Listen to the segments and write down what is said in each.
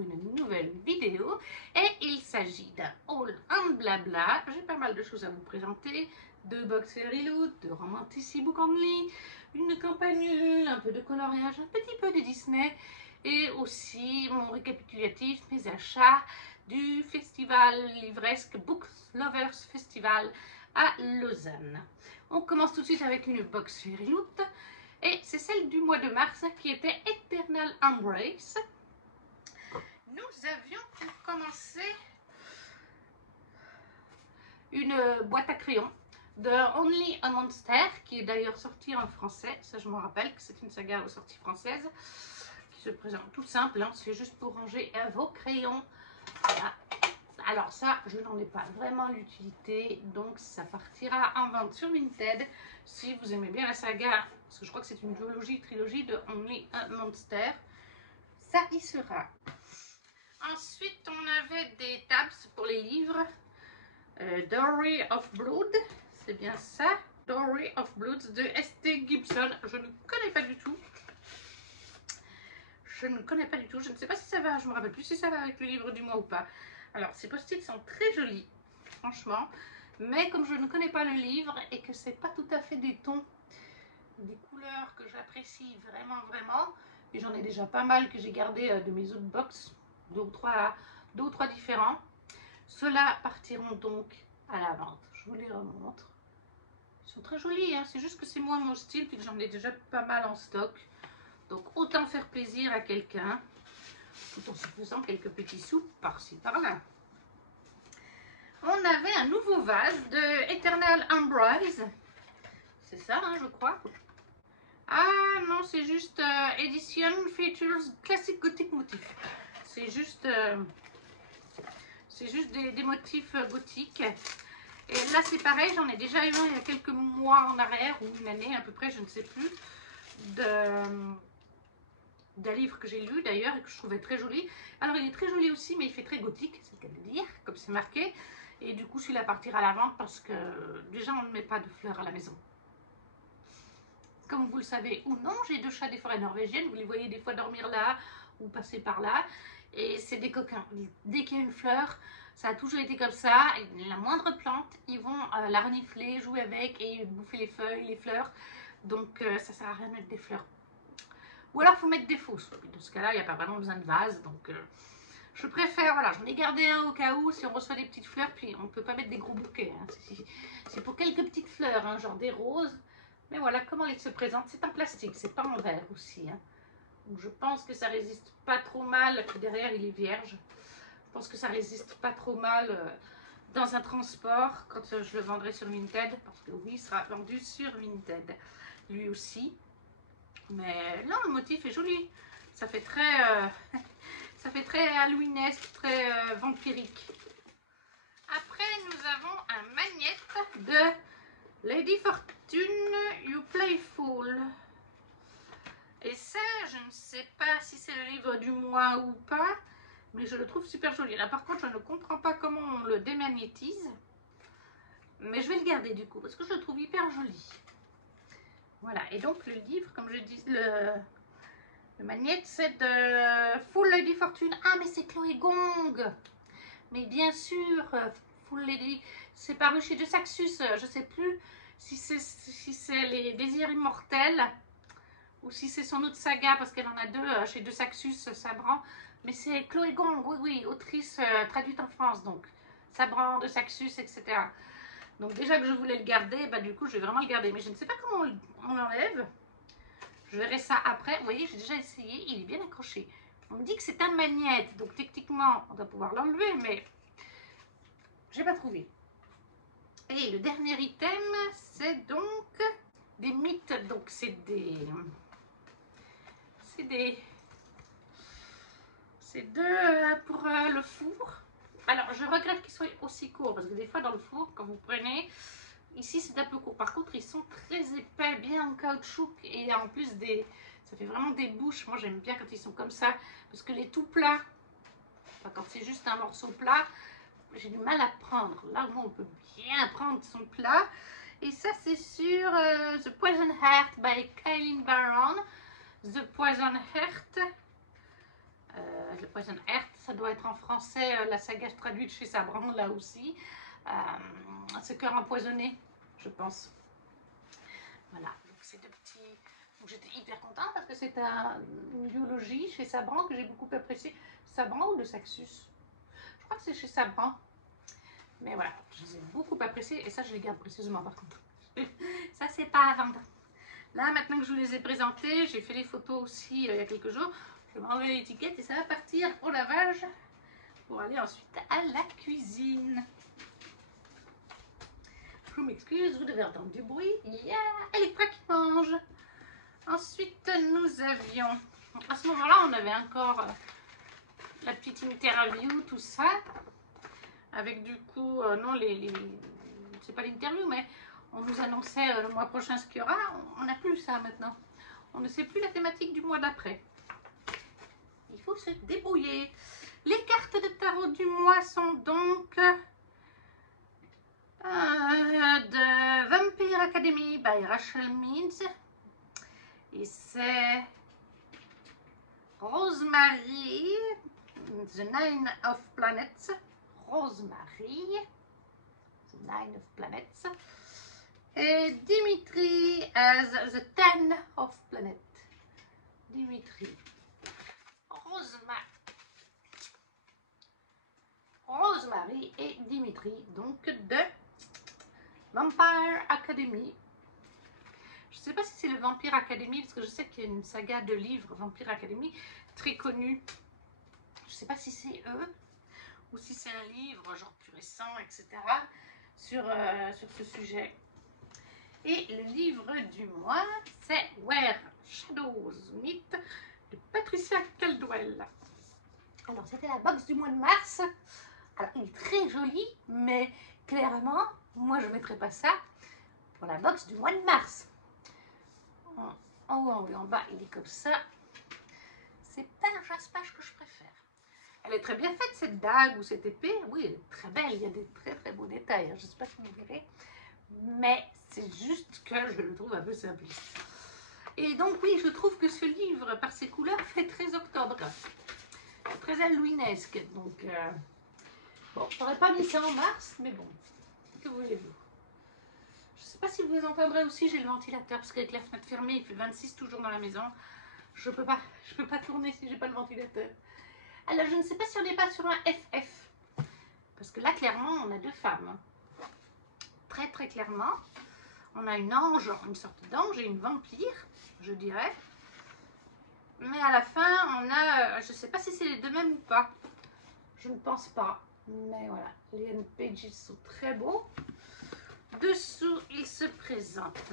pour une nouvelle vidéo et il s'agit d'un haul en blabla. J'ai pas mal de choses à vous présenter, de box Fairy Loot, de Romantici Book Only, une campagne, un peu de coloriage, un petit peu de Disney et aussi mon récapitulatif, mes achats du festival livresque Book Lovers Festival à Lausanne. On commence tout de suite avec une box Fairy Loot. Et c'est celle du mois de mars qui était Eternal Embrace. Nous avions pour commencer une boîte à crayons de Only a Monster, qui est d'ailleurs sortie en français. Ça, je me rappelle que c'est une saga aux sorties françaises qui se présente toute simple. Hein. C'est juste pour ranger vos crayons. Voilà. Alors ça, je n'en ai pas vraiment l'utilité, donc ça partira en vente sur Vinted. Si vous aimez bien la saga, parce que je crois que c'est une trilogie de Only a Monster, ça y sera. Ensuite, on avait des tabs pour les livres. Dory of Blood, c'est bien ça. Dory of Blood de S.T. Gibson. Je ne connais pas du tout. Je ne sais pas si ça va, je me rappelle plus si ça va avec le livre du mois ou pas. Alors, ces post-it sont très jolis, franchement. Mais comme je ne connais pas le livre et que c'est pas tout à fait des tons, des couleurs que j'apprécie vraiment, et j'en ai déjà pas mal que j'ai gardé de mes autres box, deux ou trois différents. Ceux-là partiront donc à la vente. Je vous les remontre. Ils sont très jolis, hein. C'est juste que c'est moins mon style, puis que j'en ai déjà pas mal en stock. Donc autant faire plaisir à quelqu'un, tout en se faisant quelques petits sous par-ci par-là. On avait un nouveau vase de Eternal Embrace. C'est ça, hein, je crois. Ah non, c'est juste Edition Features Classic Gothic Motif. C'est juste des motifs gothiques. Et là, c'est pareil, j'en ai déjà eu un il y a quelques mois en arrière, ou une année à peu près, je ne sais plus, d'un livre que j'ai lu d'ailleurs et que je trouvais très joli. Alors il est très joli aussi, mais il fait très gothique, c'est le cas de dire, comme c'est marqué. Et du coup celui-là partira à la vente parce que déjà on ne met pas de fleurs à la maison. Comme vous le savez ou non, j'ai 2 chats des forêts norvégiennes, vous les voyez des fois dormir là ou passer par là. Et c'est des coquins, dès qu'il y a une fleur, ça a toujours été comme ça, la moindre plante, ils vont la renifler, jouer avec et bouffer les feuilles, les fleurs. Donc ça sert à rien de mettre des fleurs. Ou alors il faut mettre des fausses. Dans ce cas-là, il n'y a pas vraiment besoin de vase. Donc je préfère, voilà, j'en ai gardé un au cas où, si on reçoit des petites fleurs, puis on ne peut pas mettre des gros bouquets. Hein. C'est pour quelques petites fleurs, hein, genre des roses. Mais voilà comment il se présente. C'est en plastique, c'est pas en verre aussi. Hein. Donc je pense que ça résiste pas trop mal. Puis derrière, il est vierge. Je pense que ça résiste pas trop mal dans un transport quand je le vendrai sur Vinted. Parce que oui, il sera vendu sur Vinted. Lui aussi. Mais là, le motif est joli. Ça fait très, ça fait très halloweenesque, très vampirique. Après, nous avons un magnète de Lady Fortune You Playful. Et ça, je ne sais pas si c'est le livre du mois ou pas, mais je le trouve super joli. Là, par contre, je ne comprends pas comment on le démagnétise. Mais je vais le garder du coup, parce que je le trouve hyper joli. Voilà, et donc le livre, comme je dis, le magnète, c'est de Full Lady Fortune. Ah, mais c'est Chloé Gong. Mais bien sûr, Full Lady, c'est paru chez De Saxus. Je ne sais plus si c'est les Désirs Immortels ou si c'est son autre saga, parce qu'elle en a 2 chez De Saxus, Sabran. Mais c'est Chloé Gong, oui, autrice traduite en France, donc Sabran, De Saxus, etc. Donc déjà que je voulais le garder, bah du coup je vais vraiment le garder. Mais je ne sais pas comment on l'enlève. Je verrai ça après. Vous voyez, j'ai déjà essayé, il est bien accroché. On me dit que c'est un magnète, donc techniquement on doit pouvoir l'enlever, mais j'ai pas trouvé. Et le dernier item, c'est donc des mythes. Donc c'est pour le four. Alors je regrette qu'ils soient aussi courts, parce que des fois dans le four, quand vous prenez, ici c'est un peu court. Par contre ils sont très épais, bien en caoutchouc, et en plus ça fait vraiment des bouches. Moi j'aime bien quand ils sont comme ça, parce que les tout plats, enfin, quand c'est juste un morceau plat, j'ai du mal à prendre. Là on peut bien prendre son plat. Et ça c'est sur The Poison Heart by Kailin Baron. The Poison Heart, le Poison Heart, ça doit être en français, la saga traduite chez Sabran, là aussi. Ce cœur empoisonné, je pense. Voilà, donc c'est de petits... J'étais hyper contente parce que c'est une biologie chez Sabran que j'ai beaucoup apprécié. Sabran ou de Saxus? Je crois que c'est chez Sabran. Mais voilà, je les ai beaucoup appréciés et ça, je les garde précieusement par contre. Ça, c'est pas à vendre. Là, maintenant que je vous les ai présentés, j'ai fait les photos aussi il y a quelques jours. Je vais m'enlever l'étiquette et ça va partir au lavage pour aller ensuite à la cuisine. Je m'excuse, vous devez entendre du bruit. Il y a Electra qui mange. Ensuite, nous avions... À ce moment-là, on avait encore la petite interview, tout ça. Avec du coup, non, c'est pas l'interview, mais on nous annonçait le mois prochain ce qu'il y aura. On n'a plus ça maintenant. On ne sait plus la thématique du mois d'après. Il faut se débrouiller. Les cartes de tarot du mois sont donc de Vampire Academy by Rachel Meads. Et c'est Rosemary, The Nine of Planets. Rosemary, The Nine of Planets. Et Dimitri as The Ten of Planets. Dimitri. Rosemary et Dimitri, donc de Vampire Academy. Je ne sais pas si c'est le Vampire Academy, parce que je sais qu'il y a une saga de livres Vampire Academy très connue. Je ne sais pas si c'est eux, ou si c'est un livre genre pur et sang, etc. sur ce sujet. Et le livre du mois, c'est Where Shadows Meet de Patricia Caldwell. Alors, c'était la box du mois de mars. Alors, il est très joli, mais clairement, moi, je ne mettrai pas ça pour la box du mois de mars. En haut, en haut et en bas, il est comme ça. C'est pas un jaspage que je préfère. Elle est très bien faite, cette dague ou cette épée. Oui, elle est très belle. Il y a des très, très beaux détails. Je ne sais pas si vous verrez. Mais c'est juste que je le trouve un peu simpliste. Et donc, oui, je trouve que ce livre, par ses couleurs, fait très octobre. Très halloweenesque. Donc, bon, je n'aurais pas mis ça en mars, mais bon, que voulez-vous? Je ne sais pas si vous entendrez aussi, j'ai le ventilateur, parce qu'avec la fenêtre fermée, il fait 26 toujours dans la maison. Je peux pas tourner si j'ai pas le ventilateur. Alors, je ne sais pas si on n'est pas sur un FF. Parce que là, clairement, on a deux femmes. Très, très clairement. On a une ange, une sorte d'ange et une vampire, je dirais. Mais à la fin, on a... Je ne sais pas si c'est les deux mêmes ou pas. Je ne pense pas. Mais voilà, les pages sont très beaux. Dessous, il se présente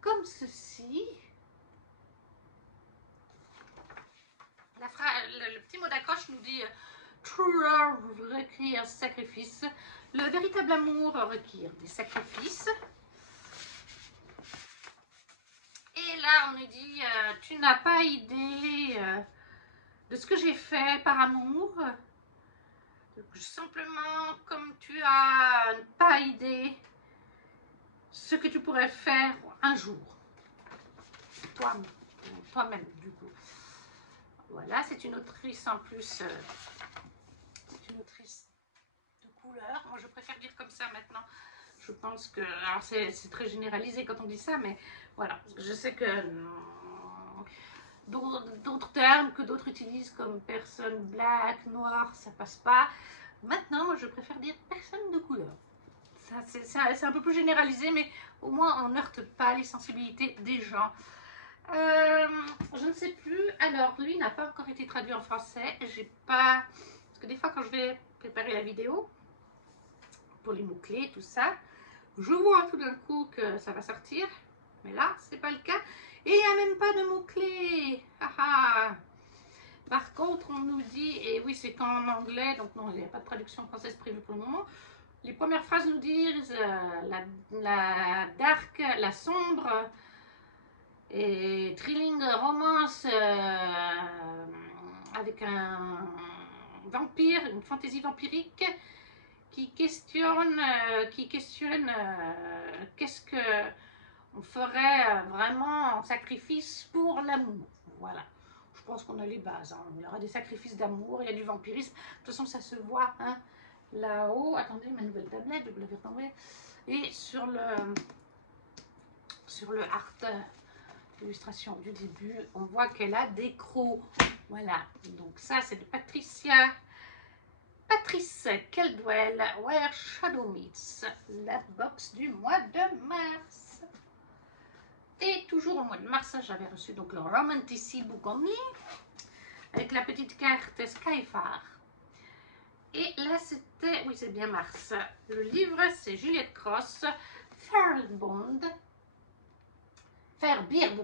comme ceci. Le petit mot d'accroche nous dit True love requiert sacrifice. Le véritable amour requiert des sacrifices. Et là, on nous dit tu n'as pas idée de ce que j'ai fait par amour. Simplement, comme tu as pas idée ce que tu pourrais faire un jour. Toi-même, du coup. Voilà, c'est une autrice en plus. C'est une autrice de couleur. Moi, je préfère dire comme ça maintenant. Je pense que... Alors, c'est très généralisé quand on dit ça, mais voilà. Je sais que d'autres termes que d'autres utilisent comme personne black, noire, ça passe pas. Maintenant, moi, je préfère dire personne de couleur. C'est un peu plus généralisé, mais au moins, on n'heurte pas les sensibilités des gens. Je ne sais plus. Alors, lui n'a pas encore été traduit en français. J'ai pas... Parce que des fois, quand je vais préparer la vidéo, pour les mots-clés, tout ça, je vois tout d'un coup que ça va sortir. Mais là, c'est pas le cas. Et il n'y a même pas de mots-clés. Par contre, on nous dit, et oui, c'est en anglais, donc non, il n'y a pas de traduction française prévue pour le moment. Les premières phrases nous disent la dark, la sombre et thrilling romance avec un vampire, une fantaisie vampirique qui questionne qu'est-ce que on ferait vraiment en sacrifice pour l'amour. Voilà. Je pense qu'on a les bases. Hein. Il y aura des sacrifices d'amour, il y a du vampirisme. De toute façon, ça se voit. Hein. Là-haut, attendez, ma nouvelle tablette, je vais vous la faire tomber. Et sur le art illustration du début, on voit qu'elle a des crocs. Voilà. Donc ça, c'est de Patrice Keldwell, Where Shadow Meets, la box du mois de mars. Et toujours au mois de mars, j'avais reçu donc le Romantici Bougogne avec la petite carte Skyfar. Et là, c'était, oui, c'est bien mars. Le livre, c'est Juliette Cross, Fairbeard,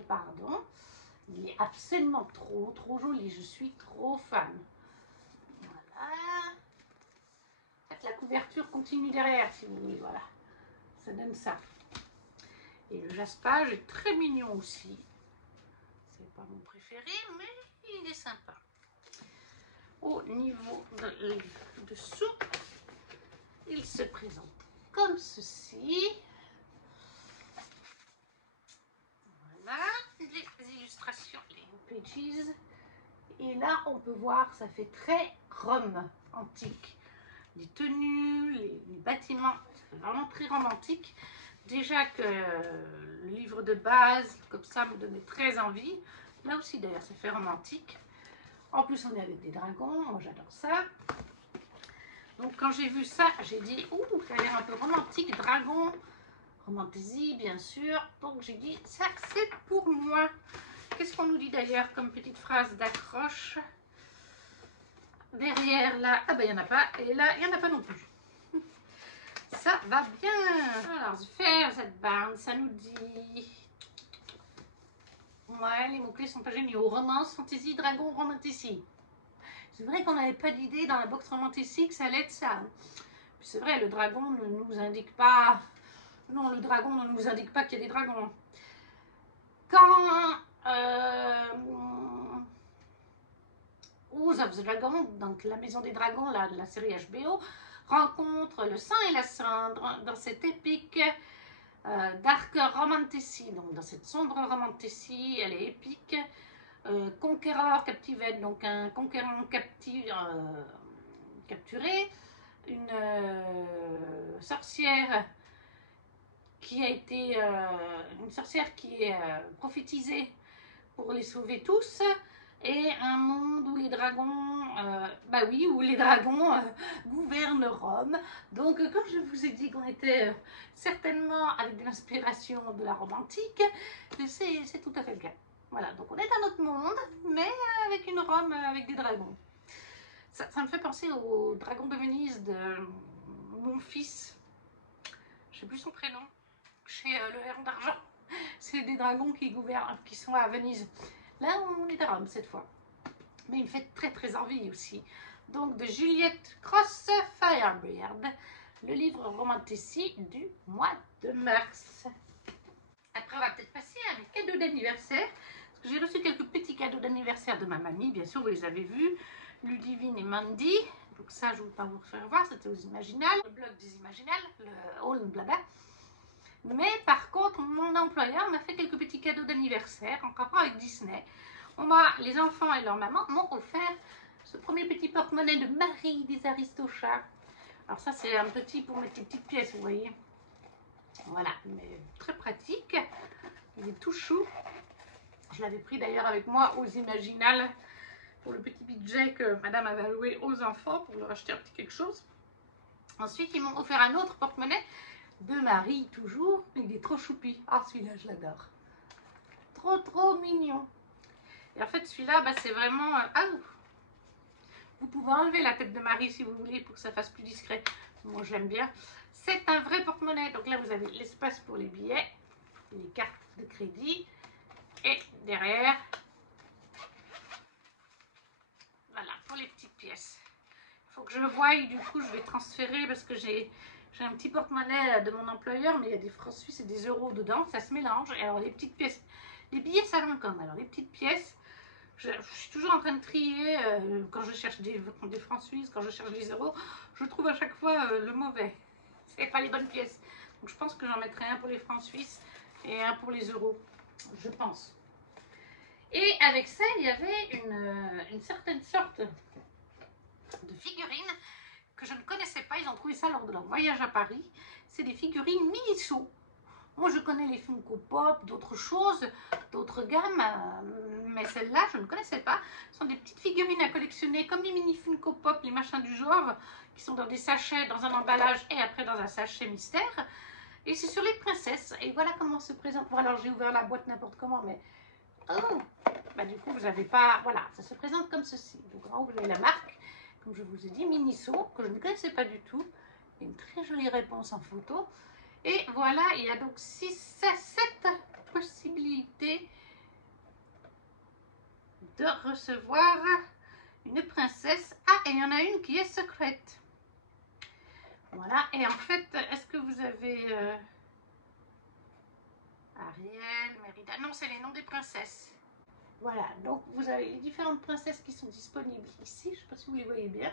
pardon. Il est absolument trop joli. Je suis trop fan. Voilà. Faites la couverture continue derrière, si vous voulez. Voilà. Ça donne ça. Et le jaspage est très mignon aussi. C'est pas mon préféré, mais il est sympa. Au niveau de dessous, il se présente comme ceci. Voilà, les illustrations, les pages. Et là, on peut voir, ça fait très Rome antique. Les tenues, les bâtiments, c'est vraiment très romantique. Déjà que le livre de base, comme ça, me donnait très envie. Là aussi, d'ailleurs, ça fait romantique. En plus, on est avec des dragons. Moi, j'adore ça. Donc, quand j'ai vu ça, j'ai dit, ouh, ça a l'air un peu romantique. Dragon, romantésie, bien sûr. Donc, j'ai dit, ça, c'est pour moi. Qu'est-ce qu'on nous dit d'ailleurs comme petite phrase d'accroche? Derrière, là, ah ben, il n'y en a pas. Et là, il n'y en a pas non plus. Ça va bien. Alors, faire cette bande, ça nous dit... Ouais, les mots-clés sont pas géniaux. Romance, fantasy, dragon, romantici. C'est vrai qu'on n'avait pas d'idée dans la box romantici que ça allait être ça. C'est vrai, le dragon ne nous indique pas... Non, le dragon ne nous indique pas qu'il y a des dragons. Quand... House of the Dragon, donc la maison des dragons, là, de la série HBO, rencontre le sang et la cendre dans cette épique Dark Romantici, donc dans cette sombre romantici, elle est épique. Conqueror Captivate, donc un conquérant capturé, une sorcière qui a été une sorcière qui est prophétisée pour les sauver tous, et un monde où les dragons, bah oui, où les dragons gouvernent Rome. Donc, comme je vous ai dit qu'on était certainement avec de l'inspiration de la Rome antique, c'est tout à fait le cas. Voilà, donc on est dans notre monde, mais avec une Rome avec des dragons. Ça me fait penser au dragon de Venise de mon fils, je ne sais plus son prénom, chez le Héron d'Argent. C'est des dragons qui gouvernent, qui sont à Venise. Là, on est à Rome cette fois. Mais il me fait très envie aussi. Donc, de Juliette Cross, Firebeard, le livre romantici du mois de mars. Après, on va peut-être passer à mes cadeaux d'anniversaire. J'ai reçu quelques petits cadeaux d'anniversaire de ma mamie. Bien sûr, vous les avez vus. Ludivine et Mandy. Donc ça, je ne vais pas vous faire voir. C'était aux Imaginales. Le blog des Imaginales, le All Blabla. Mais par contre, mon employeur m'a fait quelques petits cadeaux d'anniversaire en rapport avec Disney. Les enfants et leur maman m'ont offert ce premier petit porte-monnaie de Marie des Aristochats. Alors ça, c'est un petit pour mettre les petites pièces, vous voyez. Voilà, mais très pratique. Il est tout chou. Je l'avais pris d'ailleurs avec moi aux Imaginales pour le petit budget que madame avait alloué aux enfants pour leur acheter un petit quelque chose. Ensuite, ils m'ont offert un autre porte-monnaie de Marie, toujours. Il est trop choupi. Ah, celui-là, je l'adore. Trop mignon. Et en fait, celui-là, bah, c'est vraiment... vous pouvez enlever la tête de Marie si vous voulez pour que ça fasse plus discret. Moi, je l'aime bien. C'est un vrai porte-monnaie. Donc là, vous avez l'espace pour les billets, les cartes de crédit. Et derrière, voilà, pour les petites pièces. Il faut que je voie, du coup, je vais transférer parce que j'ai un petit porte-monnaie de mon employeur, mais il y a des francs suisses et des euros dedans, ça se mélange. Et alors, les petites pièces, les billets, ça va comme. Alors, les petites pièces, je suis toujours en train de trier quand je cherche des francs suisses, quand je cherche des euros, je trouve à chaque fois le mauvais. C'est pas les bonnes pièces. Donc, je pense que j'en mettrai un pour les francs suisses et un pour les euros. Je pense. Et avec ça, il y avait une certaine sorte de figurine que je ne connaissais pas. Ils ont trouvé ça lors de leur voyage à Paris. C'est des figurines Miniso. Moi, je connais les Funko Pop, d'autres choses, d'autres gammes, mais celle-là, je ne connaissais pas. Ce sont des petites figurines à collectionner, comme les mini Funko Pop, les machins du genre, qui sont dans des sachets, dans un emballage et après dans un sachet mystère. Et c'est sur les princesses. Et voilà comment se présente. Bon, alors, j'ai ouvert la boîte n'importe comment, mais... Oh, bah, du coup, vous n'avez pas... Voilà, ça se présente comme ceci. Donc, en haut, vous avez la marque, comme je vous ai dit, Miniso, que je ne connaissais pas du tout. Une très jolie réponse en photo. Et voilà, il y a donc 6 à 7 possibilités de recevoir une princesse. Ah, et il y en a une qui est secrète. Voilà, et en fait, est-ce que vous avez... Ariel, Mérida... Non, c'est les noms des princesses. Voilà, donc vous avez les différentes princesses qui sont disponibles ici. Je ne sais pas si vous les voyez bien.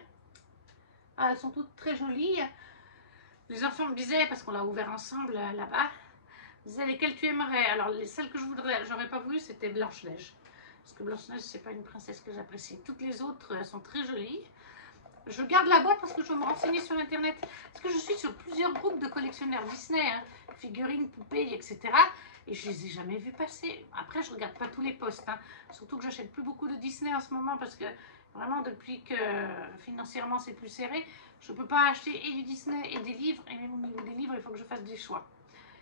Ah, elles sont toutes très jolies. Les enfants me disaient, parce qu'on l'a ouvert ensemble là-bas, ils disaient lesquelles tu aimerais. Alors, celles que j'aurais pas voulu, c'était Blanche-Neige. Parce que Blanche-Neige, c'est pas une princesse que j'apprécie. Toutes les autres sont très jolies. Je garde la boîte parce que je veux me renseigner sur Internet. Parce que je suis sur plusieurs groupes de collectionneurs Disney, hein, figurines, poupées, etc. Et je les ai jamais vus passer. Après, je regarde pas tous les posts. Hein. Surtout que j'achète plus beaucoup de Disney en ce moment parce que vraiment, depuis que financièrement c'est plus serré, je peux pas acheter et du Disney et des livres. Et même au niveau des livres, il faut que je fasse des choix.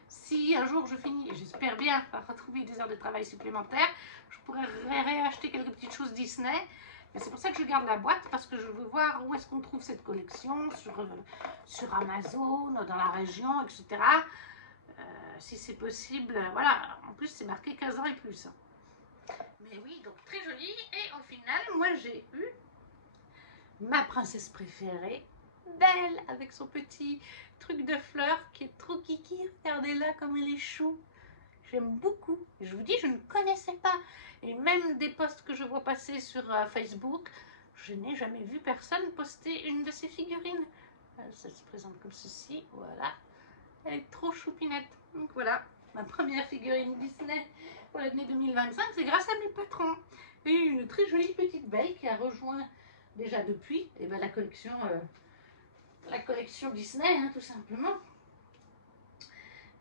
Si un jour je finis, et j'espère bien, par retrouver des heures de travail supplémentaires, je pourrais réacheter quelques petites choses Disney. Mais c'est pour ça que je garde la boîte, parce que je veux voir où est-ce qu'on trouve cette collection, sur Amazon, dans la région, etc. Si c'est possible, voilà. En plus, c'est marqué 15 ans et plus. Mais oui, donc très joli. Et au final, moi, j'ai eu ma princesse préférée, Belle, avec son petit truc de fleurs qui est trop kiki. Regardez-la comme elle est chou. J'aime beaucoup. Et je vous dis, je ne connaissais pas. Et même des posts que je vois passer sur Facebook, je n'ai jamais vu personne poster une de ces figurines. Ça se présente comme ceci. Voilà. Elle est trop choupinette. Donc voilà, ma première figurine Disney pour l'année 2025, c'est grâce à mes patrons. Et une très jolie petite Belle qui a rejoint déjà depuis ben, la collection Disney, hein, tout simplement.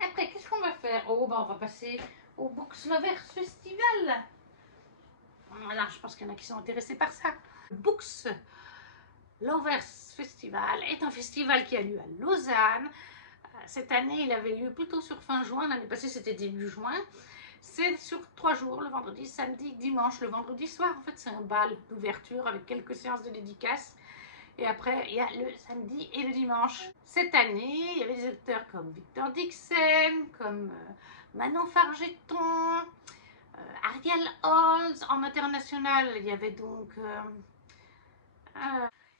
Après, qu'est-ce qu'on va faire? Oh, bah, on va passer au Books Lovers Festival. Voilà, je pense qu'il y en a qui sont intéressés par ça. Le Books Lovers Festival est un festival qui a lieu à Lausanne. Cette année, il avait lieu plutôt sur fin juin. L'année passée, c'était début juin. C'est sur 3 jours, le vendredi, samedi, dimanche. Le vendredi soir, en fait, c'est un bal d'ouverture avec quelques séances de dédicaces. Et après, il y a le samedi et le dimanche. Cette année, il y avait des acteurs comme Victor Dixon, comme Manon Fargeton, Ariel Holz. En international, il y avait donc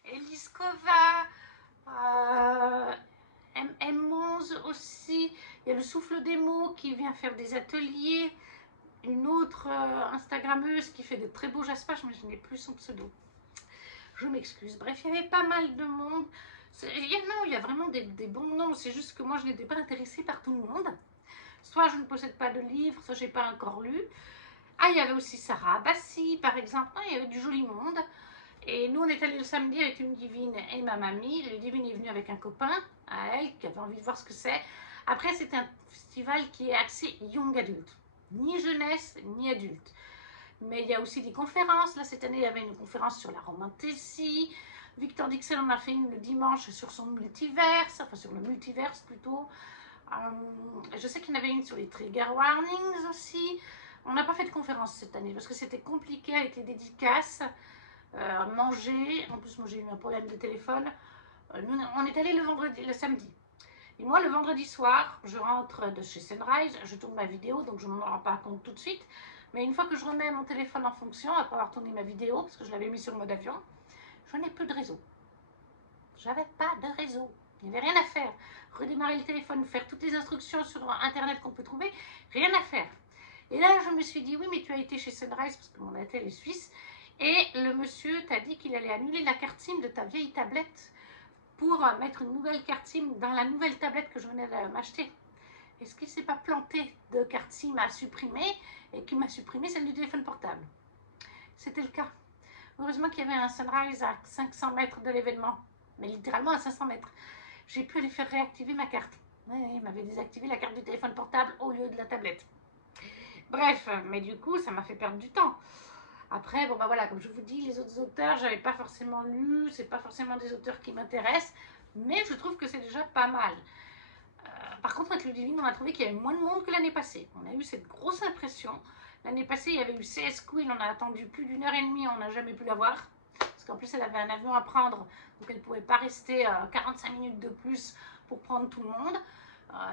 Elise Kova, M11 aussi. Il y a le Souffle des mots qui vient faire des ateliers. Une autre Instagrammeuse qui fait de très beaux jaspages, mais je n'ai plus son pseudo. Je m'excuse. Bref, il y avait pas mal de monde. Il y a vraiment des bons noms. C'est juste que moi, je n'étais pas intéressée par tout le monde. Soit je ne possède pas de livres, soit je n'ai pas encore lu. Ah, il y avait aussi Sarah Abbassi, par exemple. Ah, il y avait du joli monde. Et nous, on est allés le samedi avec une divine et ma mamie. Le divine est venue avec un copain à elle qui avait envie de voir ce que c'est. Après, c'est un festival qui est axé young adulte. Ni jeunesse, ni adulte. Mais il y a aussi des conférences. Là, cette année, il y avait une conférence sur la romantésie. Victor Dixon en a fait une le dimanche sur son multiverse, enfin sur le multiverse plutôt. Je sais qu'il y en avait une sur les trigger warnings aussi. On n'a pas fait de conférence cette année parce que c'était compliqué avec les dédicaces. Manger, en plus moi j'ai eu un problème de téléphone. On est allé le samedi. Et moi, le vendredi soir, je rentre de chez Sunrise, je tourne ma vidéo, donc je ne m'en rends pas compte tout de suite. Mais une fois que je remets mon téléphone en fonction, après avoir tourné ma vidéo, parce que je l'avais mis sur le mode avion, je n'ai plus de réseau. J'avais pas de réseau. Il n'y avait rien à faire. Redémarrer le téléphone, faire toutes les instructions sur Internet qu'on peut trouver, rien à faire. Et là, je me suis dit, oui, mais tu as été chez Sunrise, parce que mon hôtel est suisse, et le monsieur t'a dit qu'il allait annuler la carte SIM de ta vieille tablette pour mettre une nouvelle carte SIM dans la nouvelle tablette que je venais de m'acheter. est-ce qu'il ne s'est pas planté de carte SIM à supprimer et qui m'a supprimé celle du téléphone portable? C'était le cas. Heureusement qu'il y avait un sunrise à 500 mètres de l'événement, mais littéralement à 500 mètres. J'ai pu aller faire réactiver ma carte. Ouais, il m'avait désactivé la carte du téléphone portable au lieu de la tablette. Bref, mais du coup, ça m'a fait perdre du temps. Après, bon bah voilà, comme je vous dis, les autres auteurs, j'avais pas forcément lu, c'est pas forcément des auteurs qui m'intéressent, mais je trouve que c'est déjà pas mal. Par contre, avec Ludivine, on a trouvé qu'il y avait moins de monde que l'année passée. On a eu cette grosse impression. L'année passée, il y avait eu CS Queen, on a attendu plus d'1h30, on n'a jamais pu la voir. Parce qu'en plus, elle avait un avion à prendre, donc elle ne pouvait pas rester 45 minutes de plus pour prendre tout le monde.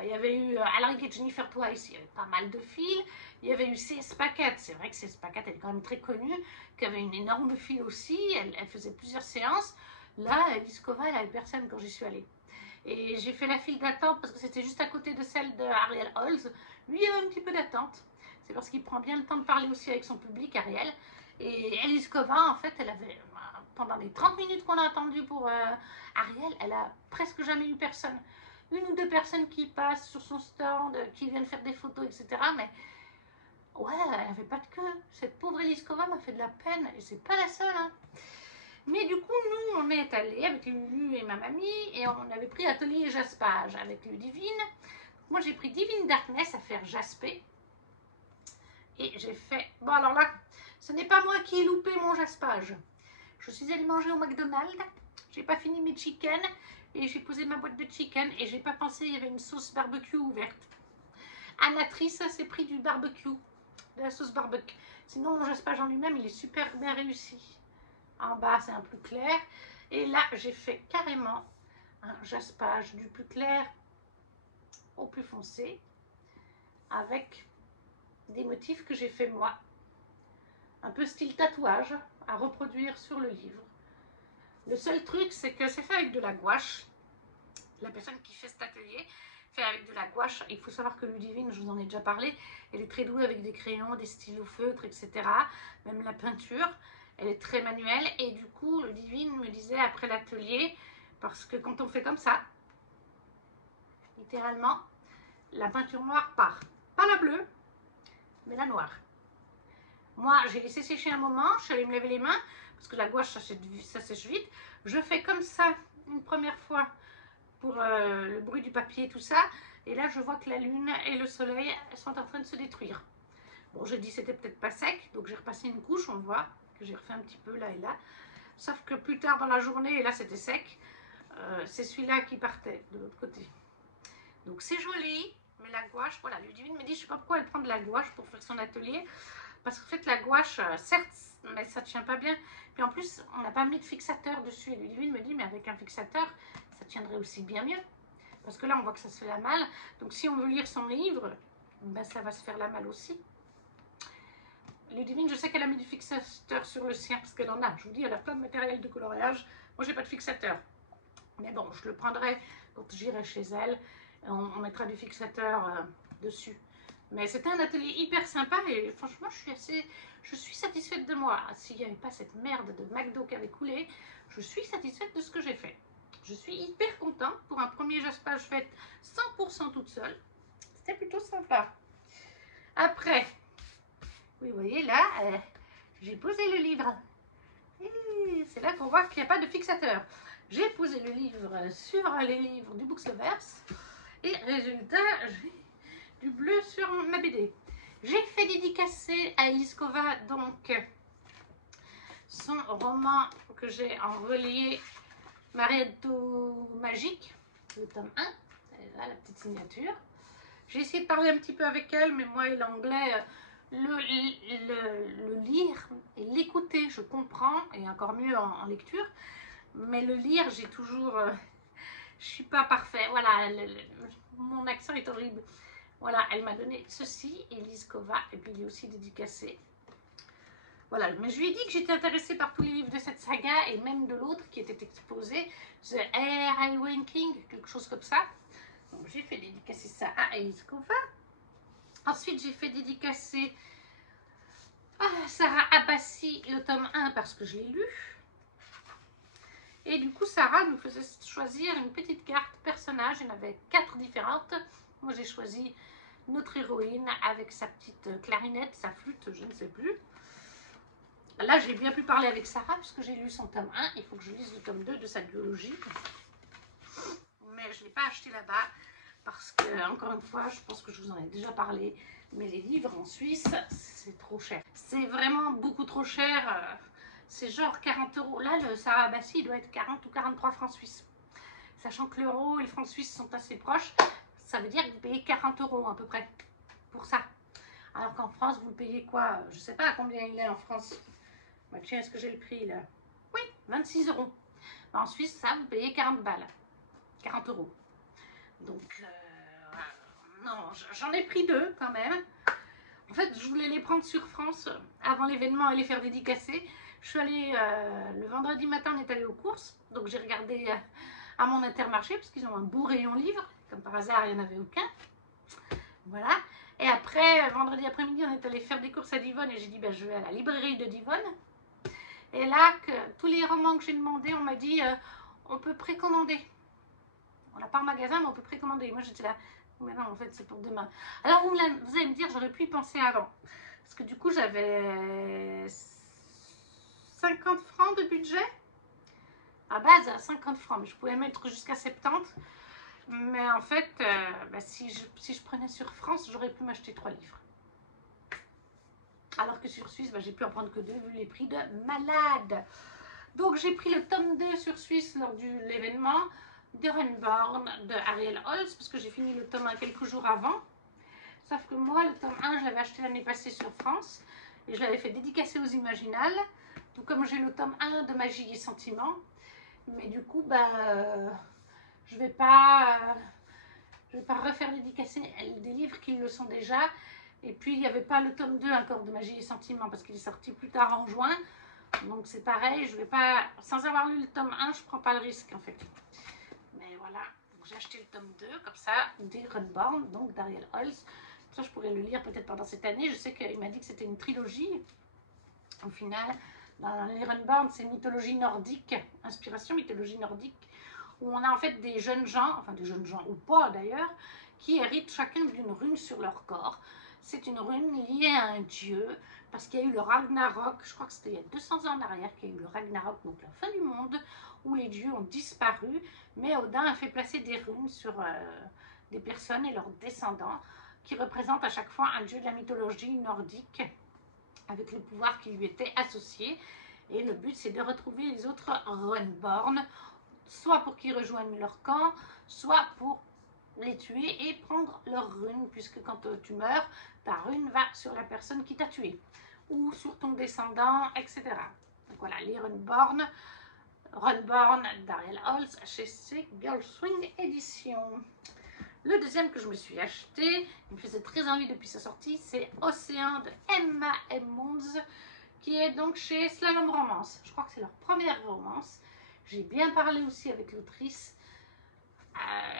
Il y avait eu Alaric et Jennifer Twice, il y avait pas mal de fils. Il y avait eu CS Packet, c'est vrai que CS Packet, elle est quand même très connue, qui avait une énorme file aussi, elle faisait plusieurs séances. Là, Liskova, elle n'avait personne quand j'y suis allée. Et j'ai fait la file d'attente parce que c'était juste à côté de celle de Ariel Holz. Lui, il y avait un petit peu d'attente. C'est parce qu'il prend bien le temps de parler aussi avec son public, Ariel. Et Eliskova, en fait, elle avait, pendant les 30 minutes qu'on a attendu pour Ariel, elle a presque jamais eu personne. Une ou deux personnes qui passent sur son stand, qui viennent faire des photos, etc. Mais ouais, elle n'avait pas de queue. Cette pauvre Eliskova m'a fait de la peine. Et c'est pas la seule, hein. Mais du coup, nous, on est allés avec Lulu et ma mamie et on avait pris atelier jaspage avec Ludivine. Moi, j'ai pris Divine Darkness à faire jasper. Et j'ai fait... Bon, alors là, ce n'est pas moi qui ai loupé mon jaspage. Je suis allée manger au McDonald's. J'ai pas fini mes chicken et j'ai posé ma boîte de chicken et j'ai pas pensé qu'il y avait une sauce barbecue ouverte. Anatrice s'est pris du barbecue, de la sauce barbecue. Sinon, mon jaspage en lui-même, il est super bien réussi. En bas, c'est un plus clair. Et là, j'ai fait carrément un jaspage du plus clair au plus foncé avec des motifs que j'ai fait moi. Un peu style tatouage à reproduire sur le livre. Le seul truc, c'est que c'est fait avec de la gouache. La personne qui fait cet atelier fait avec de la gouache. Il faut savoir que Ludivine, je vous en ai déjà parlé, elle est très douée avec des crayons, des stylos feutres, etc. Même la peinture. Elle est très manuelle et du coup, Ludivine me disait après l'atelier, parce que quand on fait comme ça, littéralement, la peinture noire part. Pas la bleue, mais la noire. Moi, j'ai laissé sécher un moment, je suis allée me laver les mains, parce que la gouache, ça sèche vite. Je fais comme ça une première fois pour le bruit du papier, tout ça. Et là, je vois que la lune et le soleil sont en train de se détruire. Bon, j'ai dit c'était peut-être pas sec, donc j'ai repassé une couche, on voit que j'ai refait un petit peu là et là. Sauf que plus tard dans la journée, et là c'était sec, c'est celui-là qui partait de l'autre côté. Donc c'est joli, mais la gouache, voilà, Ludivine me dit, je sais pas pourquoi elle prend de la gouache pour faire son atelier. Parce qu'en fait, la gouache, certes, mais ça tient pas bien. Puis en plus, on n'a pas mis de fixateur dessus. Et Ludivine me dit, mais avec un fixateur, ça tiendrait aussi bien mieux. Parce que là, on voit que ça se fait la malle. Donc si on veut lire son livre, ben, ça va se faire la malle aussi. Ludivine, je sais qu'elle a mis du fixateur sur le sien, parce qu'elle en a. Je vous dis, elle a plein de matériel de coloriage. Moi, j'ai pas de fixateur. Mais bon, je le prendrai quand j'irai chez elle. On mettra du fixateur dessus. Mais c'était un atelier hyper sympa et franchement, je suis satisfaite de moi. S'il n'y avait pas cette merde de McDo qui avait coulé, je suis satisfaite de ce que j'ai fait. Je suis hyper contente pour un premier jaspage fait 100% toute seule. C'était plutôt sympa. Après, oui, vous voyez là, j'ai posé le livre. C'est là qu'on voit qu'il n'y a pas de fixateur. J'ai posé le livre sur les livres du Bookslovers et résultat, j'ai du bleu sur ma BD. J'ai fait dédicacer à Eliskova donc son roman que j'ai en relié Marietto Magique, le tome 1. Là, la petite signature. J'ai essayé de parler un petit peu avec elle, mais moi et l'anglais, le lire et l'écouter, je comprends, et encore mieux en lecture. Mais le lire, j'ai toujours... je suis pas parfait. Voilà, mon accent est horrible. Voilà, elle m'a donné ceci, Eliskova, et puis il est aussi dédicacé. Voilà, mais je lui ai dit que j'étais intéressée par tous les livres de cette saga, et même de l'autre qui était exposé, The Air Highway King, quelque chose comme ça. Donc j'ai fait dédicacer ça à Eliskova. Ensuite, j'ai fait dédicacer à Sarah Abbasi le tome 1 parce que je l'ai lu. Et du coup, Sarah nous faisait choisir une petite carte personnage. Il y en avait 4 différentes. Moi j'ai choisi notre héroïne avec sa petite clarinette, sa flûte, je ne sais plus. Là j'ai bien pu parler avec Sarah puisque j'ai lu son tome 1, il faut que je lise le tome 2 de sa biologie. Mais je ne l'ai pas acheté là-bas parce que, encore une fois, je pense que je vous en ai déjà parlé, mais les livres en Suisse, c'est trop cher. C'est vraiment beaucoup trop cher. C'est genre 40 euros. Là, le Sarah Abbasi, il doit être 40 ou 43 francs suisses. Sachant que l'euro et le franc suisse sont assez proches, ça veut dire que vous payez 40 euros à peu près pour ça. Alors qu'en France, vous payez quoi? Je ne sais pas à combien il est en France. Bah, tiens, est-ce que j'ai le prix là? Oui, 26 euros. En Suisse, ça, vous payez 40 balles. 40 euros. Donc, non, j'en ai pris 2 quand même. En fait, je voulais les prendre sur France avant l'événement et les faire dédicacer. Je suis allée, le vendredi matin, on est allé aux courses. Donc, j'ai regardé à mon Intermarché, parce qu'ils ont un beau rayon livre. Comme par hasard, il n'y en avait aucun. Voilà. Et après, vendredi après-midi, on est allé faire des courses à Divonne. Et j'ai dit, ben, je vais à la librairie de Divonne. Et là, tous les romans que j'ai demandé, on m'a dit, on peut précommander. On n'a pas un magasin, mais on peut précommander. Moi, j'étais là, mais non, en fait, c'est pour demain. Alors, vous allez me dire, j'aurais pu y penser avant. Parce que du coup, j'avais 50 francs de budget. À base, à 50 francs. Mais je pouvais mettre jusqu'à 70. Mais en fait, si je prenais sur France, j'aurais pu m'acheter 3 livres. Alors que sur Suisse, j'ai pu en prendre que 2, vu les prix de malade. Donc, j'ai pris le tome 2 sur Suisse lors de l'événement de Runborn de Ariel Holz, parce que j'ai fini le tome 1 quelques jours avant. Sauf que moi, le tome 1, je l'avais acheté l'année passée sur France, et je l'avais fait dédicacer aux Imaginales, tout comme j'ai le tome 1 de Magie et Sentiments. Mais du coup, je vais pas refaire dédicacer des livres qui le sont déjà. Et puis, il n'y avait pas le tome 2 encore de Magie et Sentiments, parce qu'il est sorti plus tard en juin. Donc, c'est pareil, je vais pas, sans avoir lu le tome 1, je prends pas le risque, en fait. Mais voilà, j'ai acheté le tome 2, comme ça, des Runborn, donc d'Ariel Holz. Ça, je pourrais le lire peut-être pendant cette année. Je sais qu'il m'a dit que c'était une trilogie. Au final, dans les Runborn, c'est mythologie nordique, inspiration mythologie nordique, où on a en fait des jeunes gens, enfin des jeunes gens ou pas d'ailleurs, qui héritent chacun d'une rune sur leur corps. C'est une rune liée à un dieu, parce qu'il y a eu le Ragnarok, je crois que c'était il y a 200 ans en arrière qu'il y a eu le Ragnarok, donc la fin du monde, où les dieux ont disparu, mais Odin a fait placer des runes sur des personnes et leurs descendants, qui représentent à chaque fois un dieu de la mythologie nordique, avec le pouvoir qui lui était associé. Et le but, c'est de retrouver les autres Runborn, soit pour qu'ils rejoignent leur camp, soit pour les tuer et prendre leur rune, puisque quand tu meurs, ta rune va sur la personne qui t'a tué, ou sur ton descendant, etc. Donc voilà, les Runborn d'Ariel Holz chez Girlswing Édition. Le deuxième que je me suis acheté, il me faisait très envie depuis sa sortie, c'est Océan de Emma Emmons, qui est donc chez Slalom Romance. Je crois que c'est leur première romance. J'ai bien parlé aussi avec l'autrice.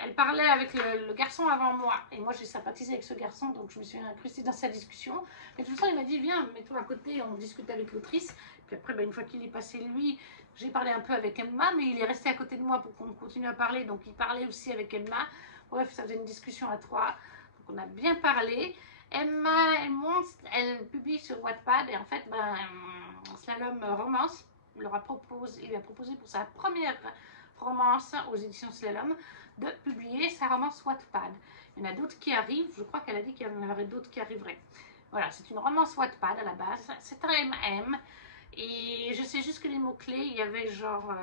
Elle parlait avec le garçon avant moi, et moi j'ai sympathisé avec ce garçon, donc je me suis incrustée dans sa discussion. Et de toute façon, il m'a dit, viens, mets-toi à côté, on discute avec l'autrice. Puis après, une fois qu'il est passé, lui, j'ai parlé un peu avec Emma, mais il est resté à côté de moi pour qu'on continue à parler, donc il parlait aussi avec Emma. Bref, ça faisait une discussion à 3, donc on a bien parlé. Emma Emmons, elle publie sur Wattpad, et en fait, Slalom Romance, il lui a proposé pour sa première romance aux éditions Slalom de publier sa romance Wattpad. Il y en a d'autres qui arrivent, je crois qu'elle a dit qu'il y en aurait d'autres qui arriveraient. Voilà, c'est une romance Wattpad à la base, c'est un MM, et je sais juste que les mots-clés, il y avait genre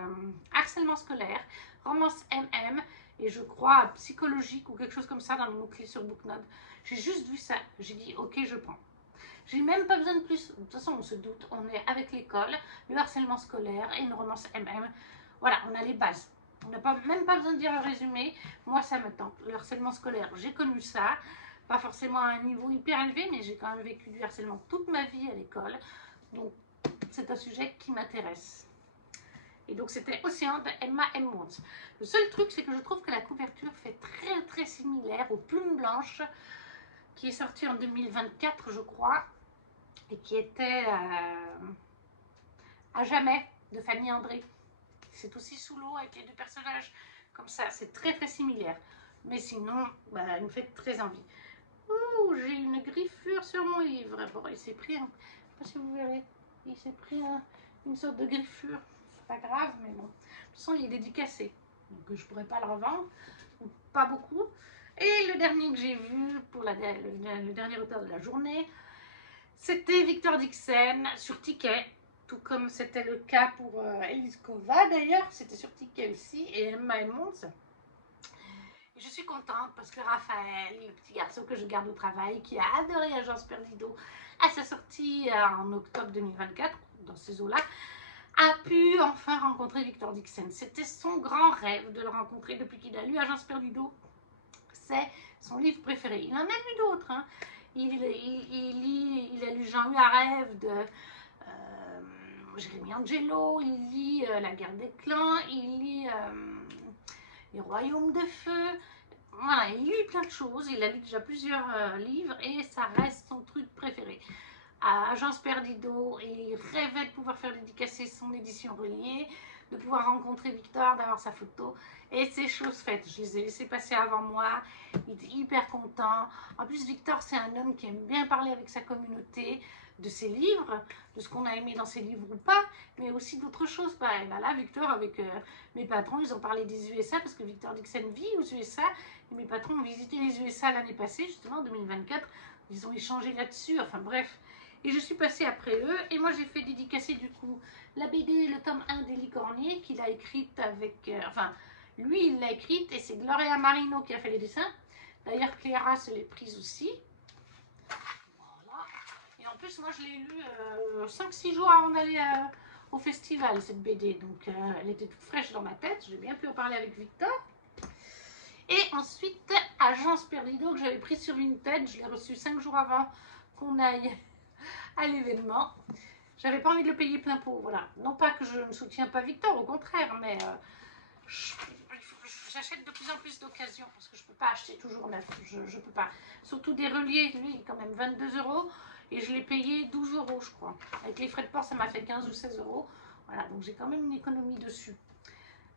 harcèlement scolaire, romance MM, et je crois psychologique ou quelque chose comme ça dans les mots-clés sur Booknote. J'ai juste vu ça, j'ai dit ok, je prends. J'ai même pas besoin de plus, de toute façon on se doute, on est avec l'école, le harcèlement scolaire et une romance MM. Voilà, on a les bases. On n'a même pas besoin de dire le résumé. Moi, ça me tente. Le harcèlement scolaire, j'ai connu ça. Pas forcément à un niveau hyper élevé, mais j'ai quand même vécu du harcèlement toute ma vie à l'école. Donc, c'est un sujet qui m'intéresse. Et donc, c'était Océan de Emma Emmons. Le seul truc, c'est que je trouve que la couverture fait très, très similaire aux Plumes Blanches, qui est sorti en 2024, je crois, et qui était à jamais de Fanny André. C'est aussi sous l'eau avec les deux personnages comme ça, c'est très très similaire. Mais sinon, bah, il me fait très envie. Ouh, j'ai une griffure sur mon livre. Bon, il s'est pris, je ne sais pas si vous verrez, il s'est pris une sorte de griffure. C'est pas grave, mais bon. De toute façon, il est dédicacé. Donc, je pourrais pas le revendre. Pas beaucoup. Et le dernier que j'ai vu, pour le dernier auteur de la journée, c'était Victor Dixon sur Ticket. Tout comme c'était le cas pour Elise Kova d'ailleurs. C'était sur Ticket aussi. Et Emma Emmons. Je suis contente parce que Raphaël, le petit garçon que je garde au travail, qui a adoré Agence Perdido à sa sortie en octobre 2024, dans ces eaux-là, a pu enfin rencontrer Victor Dixon. C'était son grand rêve de le rencontrer depuis qu'il a lu Agence Perdido. C'est son livre préféré. Il en a lu d'autres. Hein. Il a lu Jean Huarève de Jérémy Angelo, il lit La guerre des clans, il lit Les royaumes de feu. Voilà, il lit plein de choses. Il a lu déjà plusieurs livres et ça reste son truc préféré. À Agence Perdido, il rêvait de pouvoir faire dédicacer son édition reliée, de pouvoir rencontrer Victor, d'avoir sa photo. Et c'est chose faite. Je les ai laissés passer avant moi. Il était hyper content. En plus, Victor, c'est un homme qui aime bien parler avec sa communauté de ses livres, de ce qu'on a aimé dans ses livres ou pas, mais aussi d'autres choses. Bah, là, Victor, avec mes patrons, ils ont parlé des USA parce que Victor Dixon vit aux USA. Et mes patrons ont visité les USA l'année passée, justement, en 2024. Ils ont échangé là-dessus. Enfin, bref. Et je suis passée après eux. Et moi, j'ai fait dédicacer, du coup, la BD, le tome 1 d'Élie Cornier, qu'il a écrite avec... enfin, lui, il l'a écrite et c'est Gloria Marino qui a fait les dessins. D'ailleurs, Cléra se l'est prise aussi. Voilà. Et en plus, moi, je l'ai lu 5-6 jours avant d'aller au festival, cette BD. Donc, elle était toute fraîche dans ma tête. J'ai bien pu en parler avec Victor. Et ensuite, Agence Perdido, que j'avais pris sur Vinted. Je l'ai reçu 5 jours avant qu'on aille à l'événement. J'avais pas envie de le payer plein pot. Voilà. Non pas que je ne soutiens pas Victor, au contraire, mais... j'achète de plus en plus d'occasions parce que je ne peux pas acheter toujours neuf, je ne peux pas. Surtout des reliés, lui, quand même 22 € et je l'ai payé 12 € je crois. Avec les frais de port, ça m'a fait 15 ou 16 €. Voilà, donc j'ai quand même une économie dessus.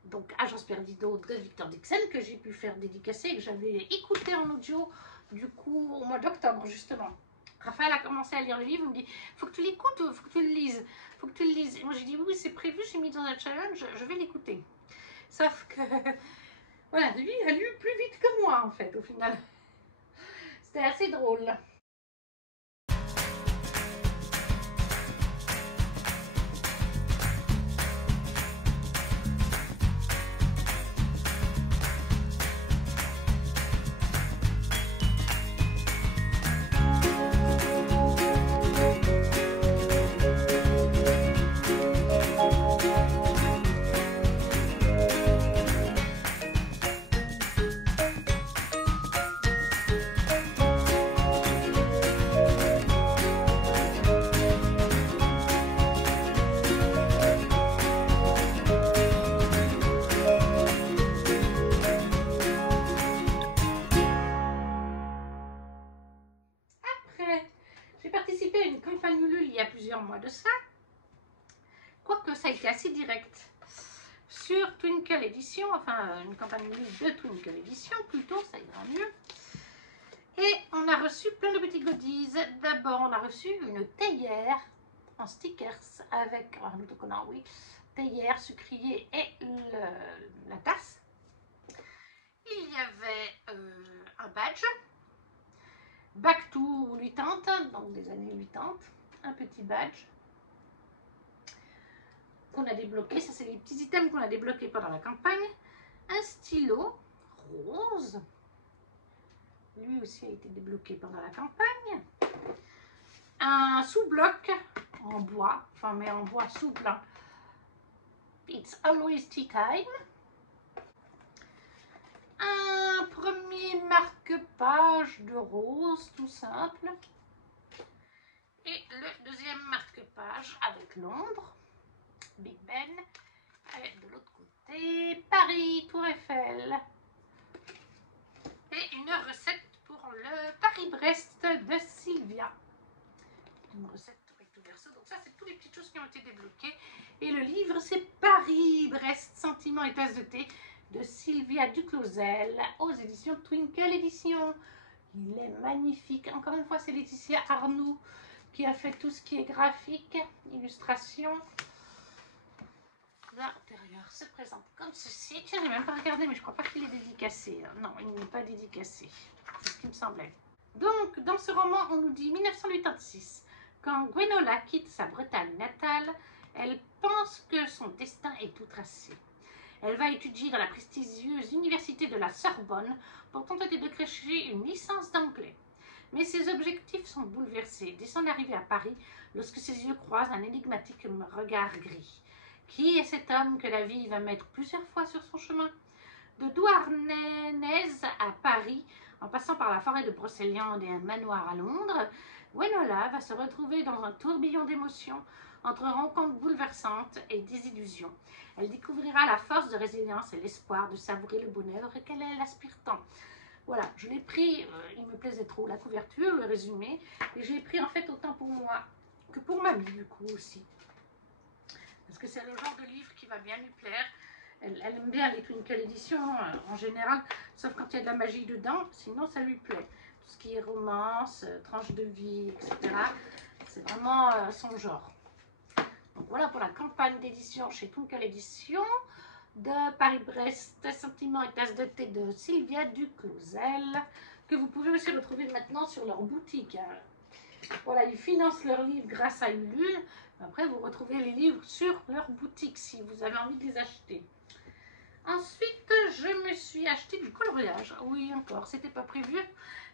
Donc Agence Perdido de Victor Dixon que j'ai pu faire dédicacer, que j'avais écouté en audio du coup au mois d'octobre justement. Raphaël a commencé à lire le livre, il me dit faut que tu l'écoutes, faut que tu le lises, faut que tu le lises. Et moi j'ai dit oui, c'est prévu, j'ai mis dans un challenge, je vais l'écouter. Sauf que voilà, lui a lu plus vite que moi en fait au final. C'était assez drôle. Mois de ça, quoique ça a été assez direct sur Twinkle Edition, enfin une campagne de Twinkle Edition plutôt, ça ira mieux. Et on a reçu plein de petits goodies. D'abord on a reçu une théière en stickers avec, alors nous te connaissons, oui, théière, sucrier et la tasse. Il y avait un badge Back to 80, donc des années 80, un petit badge qu'on a débloqué. Ça, c'est les petits items qu'on a débloqués pendant la campagne. Un stylo rose. Lui aussi a été débloqué pendant la campagne. Un sous-bloc en bois. Enfin, mais en bois souple. Hein. It's always tea time. Un premier marque-page de rose, tout simple. Et le deuxième marque-page avec Londres. Big Ben, et de l'autre côté, Paris, Tour Eiffel. Et une recette pour le Paris-Brest de Sylvia. Une recette recto verso. Donc ça, c'est toutes les petites choses qui ont été débloquées. Et le livre, c'est Paris-Brest, sentiments et tasse de thé, de Sylvia Duclosel aux éditions Twinkle Édition. Il est magnifique. Encore une fois, c'est Laetitia Arnoux qui a fait tout ce qui est graphique, illustration. L'intérieur se présente comme ceci. Tiens, j'ai même pas regardé, mais je crois pas qu'il est dédicacé. Non, il n'est pas dédicacé. C'est ce qui me semblait. Donc, dans ce roman, on nous dit 1986. Quand Gwenola quitte sa Bretagne natale, elle pense que son destin est tout tracé. Elle va étudier dans la prestigieuse université de la Sorbonne pour tenter de décrocher une licence d'anglais. Mais ses objectifs sont bouleversés dès son arrivée à Paris, lorsque ses yeux croisent un énigmatique regard gris. Qui est cet homme que la vie va mettre plusieurs fois sur son chemin? De Douarnenez à Paris, en passant par la forêt de Brocéliande et un manoir à Londres, Gwenola va se retrouver dans un tourbillon d'émotions, entre rencontres bouleversantes et désillusions. Elle découvrira la force de résilience et l'espoir de savourer le bonheur auquel elle aspire tant. Voilà, je l'ai pris, il me plaisait trop, la couverture, le résumé, et j'ai pris en fait autant pour moi que pour mamie du coup aussi. Parce que c'est le genre de livre qui va bien lui plaire. Elle aime bien les Twinkle Éditions en général, sauf quand il y a de la magie dedans, sinon ça lui plaît. Tout ce qui est romance, tranche de vie, etc. C'est vraiment son genre. Donc voilà pour la campagne d'édition chez Twinkle Éditions de Paris-Brest, Sentiments et Tasses de thé de Sylvia Duclosel, que vous pouvez aussi retrouver maintenant sur leur boutique. Voilà, ils financent leurs livres grâce à Ulule. Après, vous retrouvez les livres sur leur boutique si vous avez envie de les acheter. Ensuite, je me suis acheté du coloriage. Oui, encore, c'était pas prévu.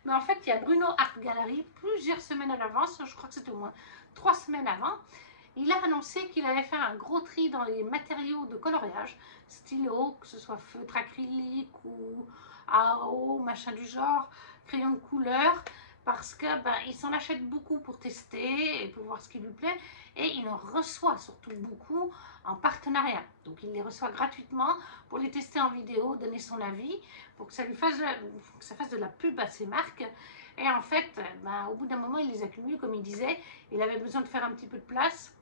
Mais en fait, il y a Bruno Art Gallery plusieurs semaines à l'avance. Je crois que c'était au moins 3 semaines avant. Il a annoncé qu'il allait faire un gros tri dans les matériaux de coloriage, stylo, que ce soit feutre acrylique ou AO, machin du genre, crayon de couleur, parce que il s'en achète beaucoup pour tester et pour voir ce qui lui plaît, et il en reçoit surtout beaucoup en partenariat. Donc il les reçoit gratuitement pour les tester en vidéo, donner son avis, pour que ça lui fasse, de la pub à ses marques. Et en fait, au bout d'un moment, il les accumule, comme il disait, il avait besoin de faire un petit peu de place.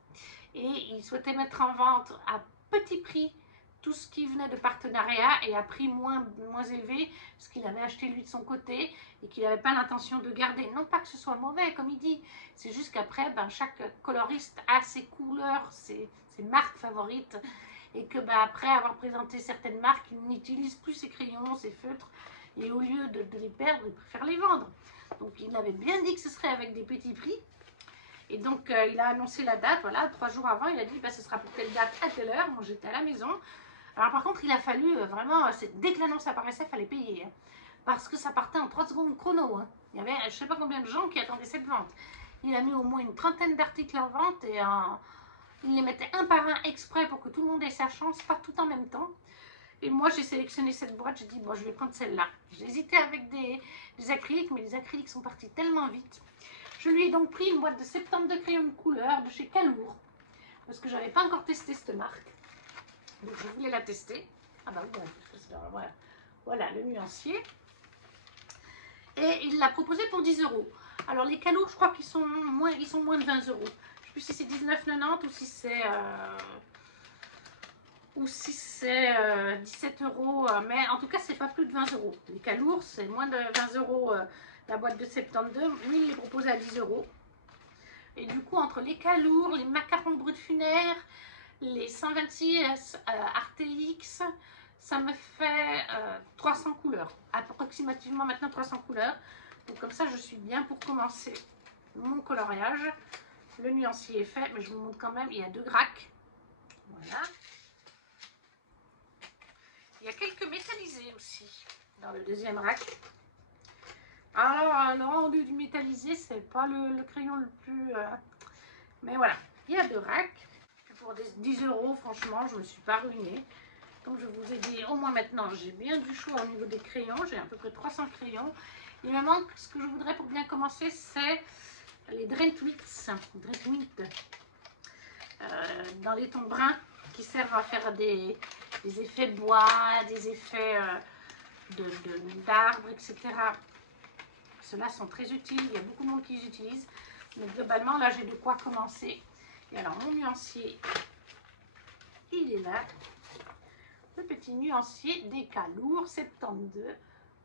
Et il souhaitait mettre en vente à petit prix tout ce qui venait de partenariat et à prix moins élevé, ce qu'il avait acheté lui de son côté et qu'il n'avait pas l'intention de garder. Non pas que ce soit mauvais, comme il dit, c'est juste qu'après, chaque coloriste a ses couleurs, ses marques favorites, et que après avoir présenté certaines marques, il n'utilise plus ses crayons, ses feutres, et au lieu de les perdre, il préfère les vendre. Donc il avait bien dit que ce serait avec des petits prix. Et donc, il a annoncé la date, voilà, 3 jours avant, il a dit, ce sera pour telle date à telle heure. Moi, j'étais à la maison. Alors, par contre, il a fallu vraiment, dès que l'annonce apparaissait, il fallait payer. Hein, parce que ça partait en 3 secondes chrono. Hein. Il y avait, je ne sais pas combien de gens qui attendaient cette vente. Il a mis au moins une trentaine d'articles en vente et il les mettait un par un exprès pour que tout le monde ait sa chance, pas tout en même temps. Et moi, j'ai sélectionné cette boîte, j'ai dit, bon, je vais prendre celle-là. J'ai hésité avec des acryliques, mais les acryliques sont partis tellement vite. Je lui ai donc pris une boîte de 72 crayons de couleur de chez Calour, parce que je n'avais pas encore testé cette marque. Donc je voulais la tester. Ah bah oui, voilà le nuancier. Et il l'a proposé pour 10 €. Alors les Calour, je crois qu'ils sont moins de 20 €. Je ne sais plus si c'est 19,90 ou si c'est 17 €. Mais en tout cas, c'est pas plus de 20 €. Les Calour, c'est moins de 20 € la boîte de 72. Lui, il les proposait à 10 €. Et du coup, entre les Calour, les macarons Brutfuner, les 126 Artelix, ça me fait 300 couleurs. Approximativement maintenant 300 couleurs. Donc comme ça, je suis bien pour commencer mon coloriage. Le nuancier est fait, mais je vous montre quand même, il y a 2 gracs. Voilà. Il y a quelques métallisés aussi dans le deuxième rack. Alors, le rendu du métallisé, c'est pas le crayon le plus... Mais voilà, il y a 2 racks. Pour 10 €, franchement, je ne me suis pas ruinée. Comme je vous ai dit, au moins maintenant, j'ai bien du choix au niveau des crayons. J'ai à peu près 300 crayons. Il me manque, ce que je voudrais pour bien commencer, c'est les Drehtwits. Dans les tons bruns qui servent à faire des effets bois, des effets d'arbres, etc. Ceux-là sont très utiles, il y a beaucoup de monde qui les utilise. Mais globalement, là, j'ai de quoi commencer. Et alors, mon nuancier, il est là. Le petit nuancier Décalour 72.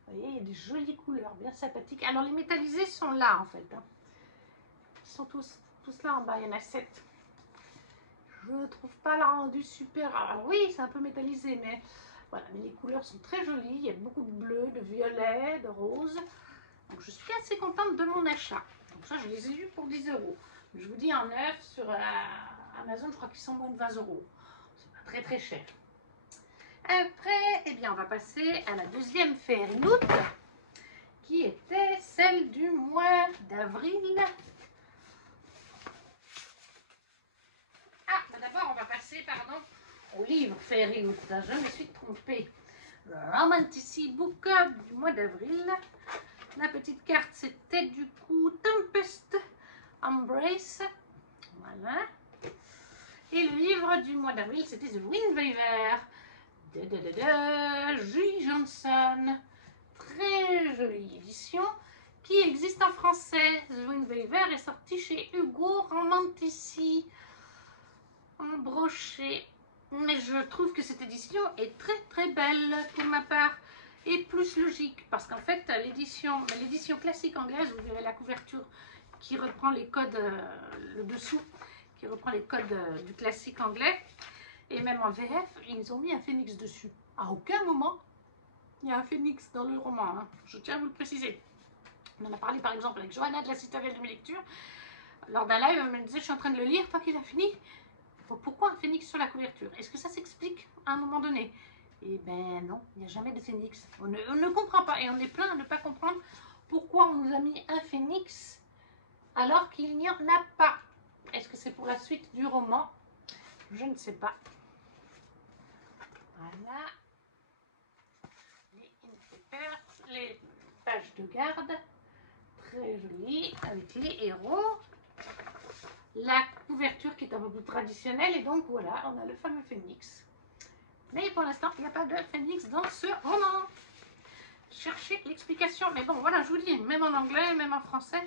Vous voyez, il y a des jolies couleurs, bien sympathiques. Alors, les métallisés sont là, en fait. Hein. Ils sont tous là en bas, il y en a 7. Je ne trouve pas la rendu super. Alors oui, c'est un peu métallisé, mais voilà, mais les couleurs sont très jolies. Il y a beaucoup de bleu, de violet, de rose. Donc je suis assez contente de mon achat. Donc ça, je les ai eus pour 10 €. Je vous dis en neuf sur Amazon, je crois qu'ils sont moins de 20 €. C'est pas très très cher. Après, eh bien, on va passer à la deuxième Fairy Loot, qui était celle du mois d'avril. Ah, d'abord, on va passer, pardon, au livre Fairy Loot. Je me suis trompée. Le Romanticy Book du mois d'avril. La petite carte, c'était du coup Tempest Embrace. Voilà. Et le livre du mois d'avril, c'était The Wind Waver de Julie Johnson. Très jolie édition qui existe en français. The Wind Waver est sorti chez Hugo Romanticy en brochet. Mais je trouve que cette édition est très très belle pour ma part et plus logique parce qu'en fait l'édition classique anglaise, vous verrez la couverture qui reprend les codes, le dessous qui reprend les codes du classique anglais, et même en VF ils ont mis un phénix dessus. À aucun moment il y a un phénix dans le roman, hein. Je tiens à vous le préciser. On en a parlé par exemple avec Johanna de la Citadelle de mes lectures. Lors d'un live, elle me disait: je suis en train de le lire, toi qui l'as fini, pourquoi un phénix sur la couverture? Est-ce que ça s'explique à un moment donné? Eh ben non, il n'y a jamais de phénix. On ne comprend pas, et on est plein à ne pas comprendre pourquoi on nous a mis un phénix alors qu'il n'y en a pas. Est-ce que c'est pour la suite du roman? Je ne sais pas. Voilà. Les in-papers, les pages de garde, très jolies, avec les héros. La couverture qui est un peu plus traditionnelle, et donc voilà, on a le fameux phénix. Mais pour l'instant, il n'y a pas de phénix dans ce roman. Cherchez l'explication. Mais bon, voilà, je vous dis, même en anglais, même en français,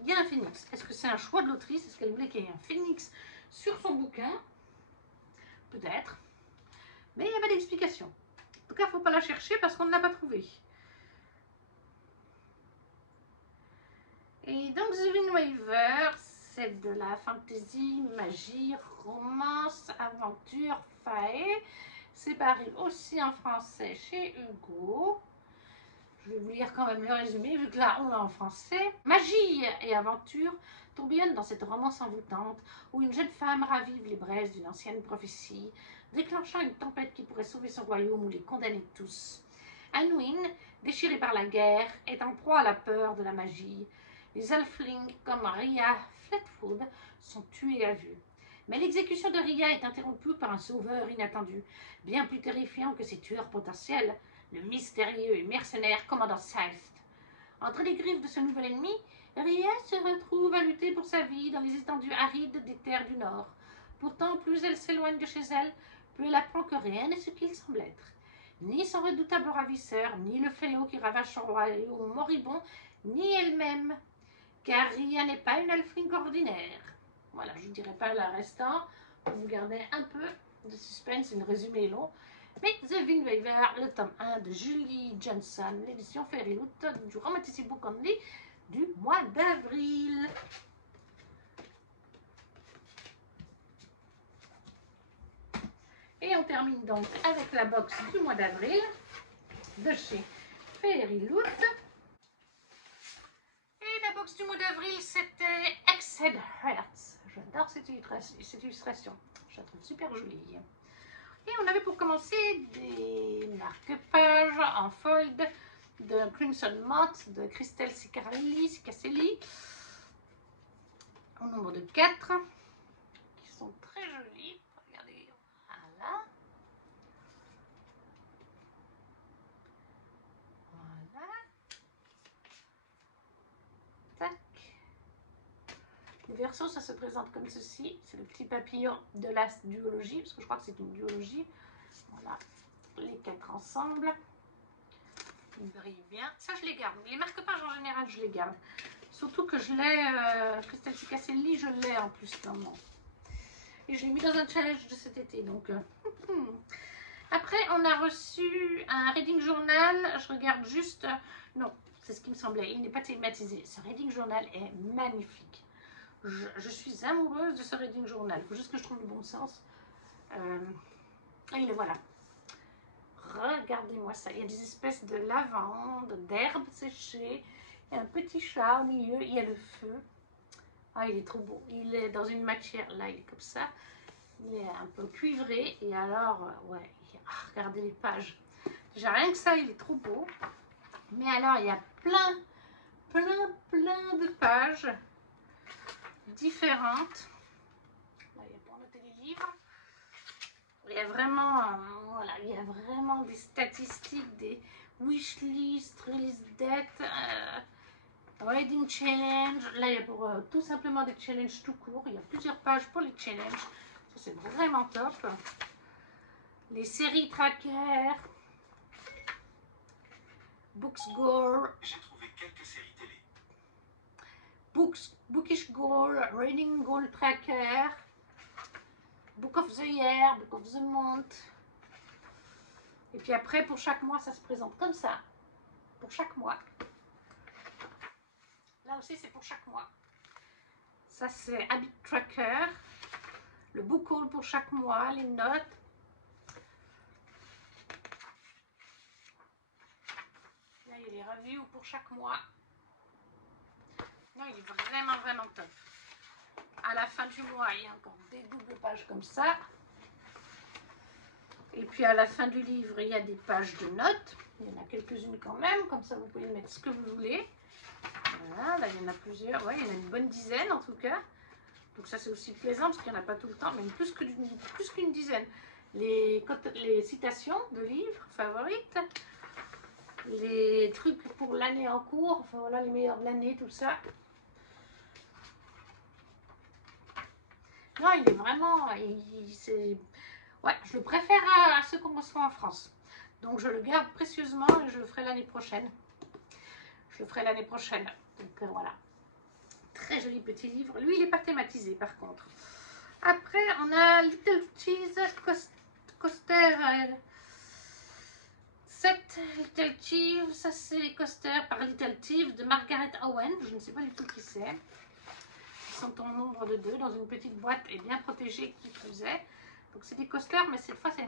il y a un phénix. Est-ce que c'est un choix de l'autrice? Est-ce qu'elle voulait qu'il y ait un phénix sur son bouquin? Peut-être. Mais il n'y a pas d'explication. En tout cas, il ne faut pas la chercher parce qu'on ne l'a pas trouvée. Et donc, The Wind Waver, c'est de la fantasy, magie, romance, aventure, fae. C'est paru aussi en français chez Hugo. Je vais vous lire quand même le résumé, vu que là, on l'a en français. Magie et aventure tourbillonnent dans cette romance envoûtante, où une jeune femme ravive les braises d'une ancienne prophétie, déclenchant une tempête qui pourrait sauver son royaume ou les condamner tous. Anwin, déchirée par la guerre, est en proie à la peur de la magie. Les halflings, comme Ria Flatfoot, sont tués à vue. Mais l'exécution de Ria est interrompue par un sauveur inattendu, bien plus terrifiant que ses tueurs potentiels, le mystérieux et mercenaire commandant Scythe. Entre les griffes de ce nouvel ennemi, Ria se retrouve à lutter pour sa vie dans les étendues arides des terres du Nord. Pourtant, plus elle s'éloigne de chez elle, plus elle apprend que rien n'est ce qu'il semble être. Ni son redoutable ravisseur, ni le fléau qui ravage son royaume moribond, ni elle-même, car Ria n'est pas une halfling ordinaire. Voilà, je ne dirai pas le restant, pour vous garder un peu de suspense, le résumé est long. Mais The Wind Waver, le tome 1 de Julie Johnson, l'édition Fairy Loot du Romanticy Book Only du mois d'avril. Et on termine donc avec la box du mois d'avril de chez Fairy Loot. Et la box du mois d'avril, c'était Exed Hearts. J'adore cette illustration, je la trouve super jolie. Et on avait pour commencer des marque-pages en fold de Crimson Moth de Christelle Cicarelli, au nombre de 4, qui sont très jolies. Regardez, voilà. Voilà. Tac. Le verso, ça se présente comme ceci. C'est le petit papillon de la duologie, parce que je crois que c'est une duologie. Voilà, les 4 ensemble. Ils brillent bien. Ça, je les garde. Les marque-pages, en général, je les garde. Surtout que je l'ai, Christelle Cicarelli, je l'ai en plus dans mon... Et je l'ai mis dans un challenge de cet été, donc... Après, on a reçu un reading journal. Je regarde juste. Non, c'est ce qui me semblait. Il n'est pas thématisé. Ce reading journal est magnifique. Je suis amoureuse de ce reading journal. Il faut juste que je trouve le bon sens. Et le voilà. Regardez-moi ça. Il y a des espèces de lavande, d'herbes séchées. Il y a un petit chat au milieu. Il y a le feu. Ah, il est trop beau. Il est dans une matière. Là, il est comme ça. Il est un peu cuivré. Et alors, ouais. Regardez les pages. Déjà, rien que ça, il est trop beau. Mais alors, il y a plein de pages différentes. Là, il y a pour noter les livres. Il y a vraiment, voilà, il y a vraiment des statistiques, des wishlists, release date, reading challenge. Là, il y a pour tout simplement des challenges tout court. Il y a plusieurs pages pour les challenges. Ça, c'est vraiment top. Les séries tracker. Books Gore. J'ai trouvé quelques séries télé. Bookish Goal, Reading Goal Tracker, Book of the Year, Book of the Month. Et puis après, pour chaque mois, ça se présente comme ça. Pour chaque mois. Là aussi, c'est pour chaque mois. Ça, c'est Habit Tracker. Le Book Haul pour chaque mois, les notes. Là, il y a les reviews pour chaque mois. Non, il est vraiment top. À la fin du mois, il y a encore des doubles pages comme ça. Et puis à la fin du livre, il y a des pages de notes. Il y en a quelques-unes quand même, comme ça vous pouvez mettre ce que vous voulez. Voilà, là il y en a plusieurs. Ouais, il y en a une bonne dizaine en tout cas. Donc ça c'est aussi plaisant parce qu'il n'y en a pas tout le temps, même plus qu'une dizaine. Les citations de livres favorites. Les trucs pour l'année en cours. Enfin voilà, les meilleurs de l'année, tout ça. Non, il est vraiment... Ouais, je le préfère à ceux qu'on reçoit en France. Donc je le garde précieusement et je le ferai l'année prochaine. Je le ferai l'année prochaine. Donc voilà. Très joli petit livre. Lui, il n'est pas thématisé par contre. Après, on a Little Cheese Coaster 7 Little Cheese. Ça, c'est les coasters par Little Cheese de Margaret Owen. Je ne sais pas du tout qui c'est. Ils sont en nombre de 2 dans une petite boîte et bien protégée qui faisait. Donc c'est des coasters, mais cette fois c'est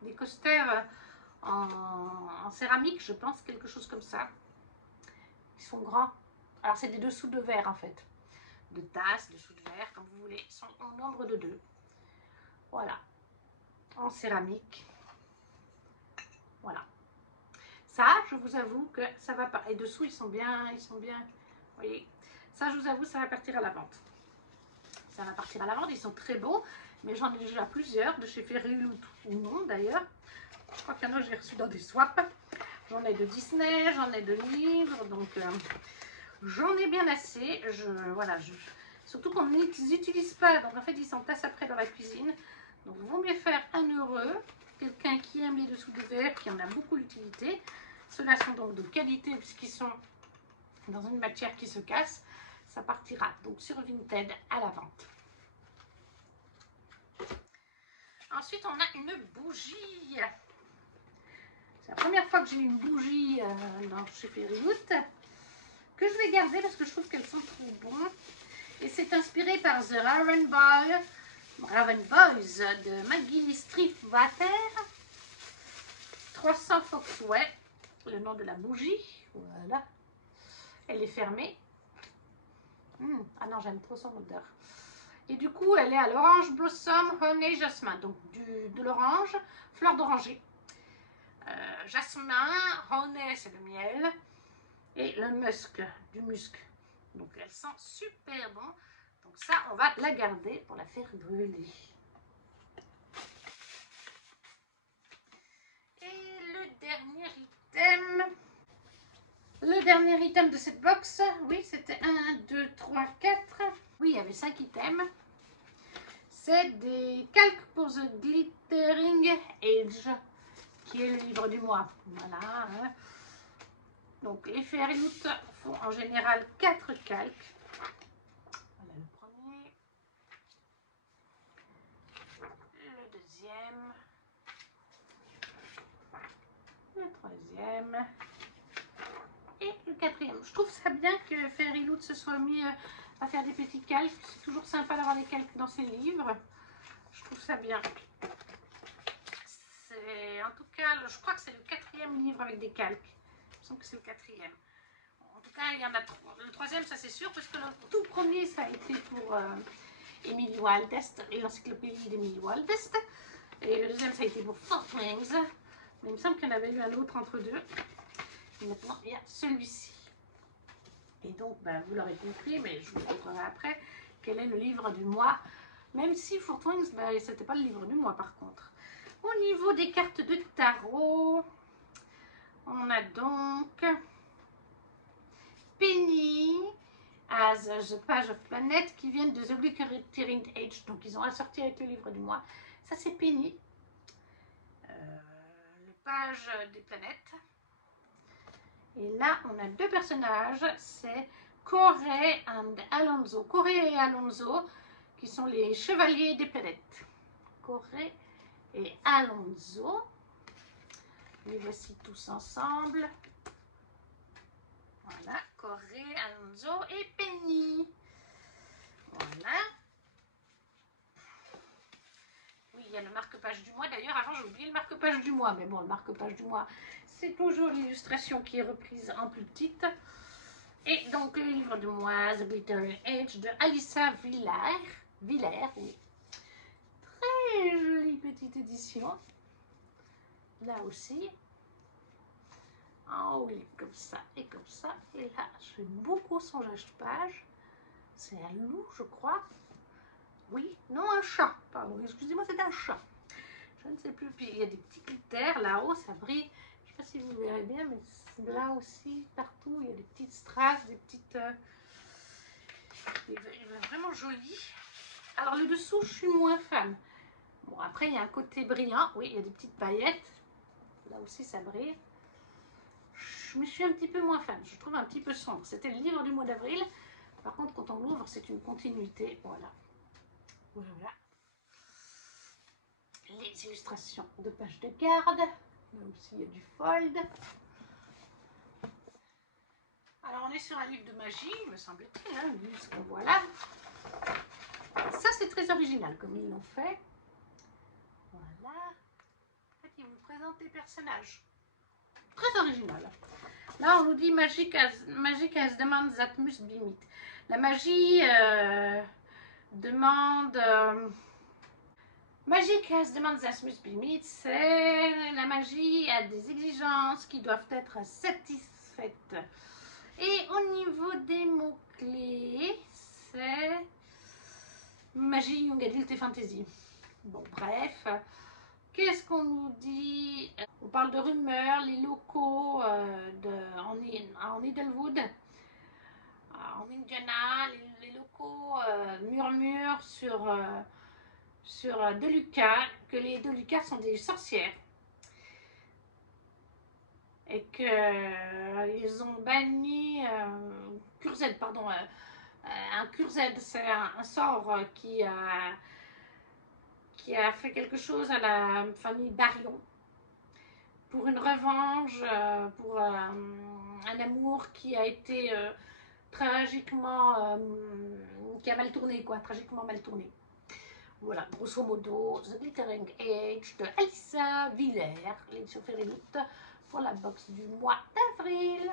des coasters en céramique, je pense, quelque chose comme ça. Ils sont grands. Alors c'est des dessous de verre en fait. De tasses, dessous de verre, comme vous voulez. Ils sont en nombre de 2. Voilà. En céramique. Voilà. Ça, je vous avoue que ça va pas. Et dessous, ils sont bien. Vous voyez. Ça, je vous avoue, ça va partir à la vente. Ça va partir à la vente. Ils sont très beaux. Mais j'en ai déjà plusieurs de chez Férule ou non d'ailleurs. Je crois qu'il y en a que j'ai reçu dans des swaps. J'en ai de Disney, j'en ai de livres. Donc j'en ai bien assez. Voilà, surtout qu'on ne les utilise pas. Donc en fait, ils s'entassent après dans la cuisine. Donc il vaut mieux faire un heureux. Quelqu'un qui aime les dessous de verre, qui en a beaucoup d'utilité. Ceux-là sont donc de qualité puisqu'ils sont dans une matière qui se casse. Ça partira donc sur Vinted à la vente. Ensuite, on a une bougie. C'est la première fois que j'ai une bougie chez Fairyloot que je vais garder parce que je trouve qu'elles sont trop bonnes. Et c'est inspiré par The Raven Boys de Maggie Streetwater. 300 Foxway, le nom de la bougie. Voilà. Elle est fermée. Ah non, j'aime trop son odeur. Et du coup, elle est à l'orange blossom, honey, jasmin. Donc, de l'orange, fleur d'oranger. Jasmin, honey, c'est le miel. Et le musc, du musc. Donc, elle sent super bon. Donc, ça, on va la garder pour la faire brûler. Et le dernier item de cette box, oui, c'était 1, 2, 3, 4. Oui, il y avait 5 items. C'est des calques pour The Glittering Age, qui est le livre du mois. Voilà. Donc, les Fairyloot font en général 4 calques. Voilà le premier. Le deuxième. troisième. Et le quatrième. Je trouve ça bien que Fairyloot se soit mis à faire des petits calques. C'est toujours sympa d'avoir des calques dans ses livres. Je trouve ça bien. En tout cas, je crois que c'est le quatrième livre avec des calques. Il me semble que c'est le quatrième. En tout cas, il y en a trois. Le troisième, ça c'est sûr, parce que le tout premier, ça a été pour Emily Wildest et l'encyclopédie d'Emily Wildest. Et le deuxième, ça a été pour Fourtwings. Mais il me semble qu'il y en avait eu un autre entre deux. Et maintenant, il y a celui-ci. Et donc, ben, vous l'aurez compris, mais je vous montrerai après, quel est le livre du mois. Même si Fourtwings, ben, c'était pas le livre du mois par contre. Au niveau des cartes de tarot, on a donc Penny as the Page of Planet qui viennent de The Glittering Age. Donc ils ont assorti avec le livre du mois. Ça c'est Penny, le page des planètes. Et là on a deux personnages, c'est Corey and Alonso. Corey et Alonso qui sont les chevaliers des planètes. Corey et Alonso. Les voici tous ensemble. Voilà, Corey, Alonso et Penny. Voilà. Oui, il y a le marque-page du mois. D'ailleurs, avant, j'ai oublié le marque-page du mois. Mais bon, le marque-page du mois, c'est toujours l'illustration qui est reprise en plus petite. Et donc, le livre du mois, The Glittering Age de Alissa Villers, oui. Très jolie petite édition. Là aussi. En haut, il est comme ça et comme ça. Et là, j'aime beaucoup son page. C'est un loup, je crois. Oui, non, un chat. Pardon, excusez-moi, c'est un chat. Je ne sais plus. Puis il y a des petits glitters là-haut, ça brille. Je ne sais pas si vous verrez bien, mais là aussi, partout, il y a des petites strass, des petites... Il est vraiment joli. Alors, le dessous, je suis moins fan. Bon, après, il y a un côté brillant. Oui, il y a des petites paillettes. Là aussi, ça brille. Je suis un petit peu moins fan. Je trouve un petit peu sombre. C'était le livre du mois d'avril. Par contre, quand on l'ouvre, c'est une continuité. Voilà. Voilà. Les illustrations de pages de garde. Là aussi, il y a du fold. Alors, on est sur un livre de magie, me semble-t-il. Hein, ce qu'on voit là. Ça, c'est très original comme ils l'ont fait. Voilà. En fait, ils vous présentent des personnages. Très original. Là, on nous dit Magic as demands that must be met. La magie demande... Magic as demands that must be met, c'est la magie a des exigences qui doivent être satisfaites. Et au niveau des mots-clés, c'est magie, young adult et fantasy. Bon, bref. Qu'est-ce qu'on nous dit? On parle de rumeurs, les locaux en Idlewood, en Indiana, les locaux murmurent sur Deluca, que les Deluca sont des sorcières. Et qu'ils ont banni Curzed, pardon. Un Curzed, c'est un sort qui a fait quelque chose à la famille Barion pour une revanche, pour un amour qui a été tragiquement, qui a mal tourné, quoi, tragiquement mal tourné. Voilà, grosso modo, The Glittering Age de Alissa Villers, l'édition Fairyloot, pour la box du mois d'avril.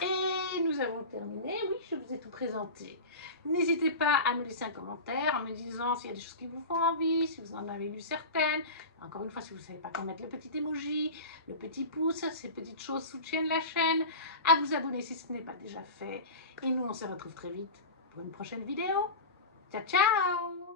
Et nous avons terminé. Oui, je vous ai tout présenté. N'hésitez pas à me laisser un commentaire en me disant s'il y a des choses qui vous font envie, si vous en avez lu certaines. Encore une fois, si vous ne savez pas comment mettre le petit emoji, le petit pouce, ces petites choses soutiennent la chaîne. À vous abonner si ce n'est pas déjà fait. Et nous, on se retrouve très vite pour une prochaine vidéo. Ciao, ciao!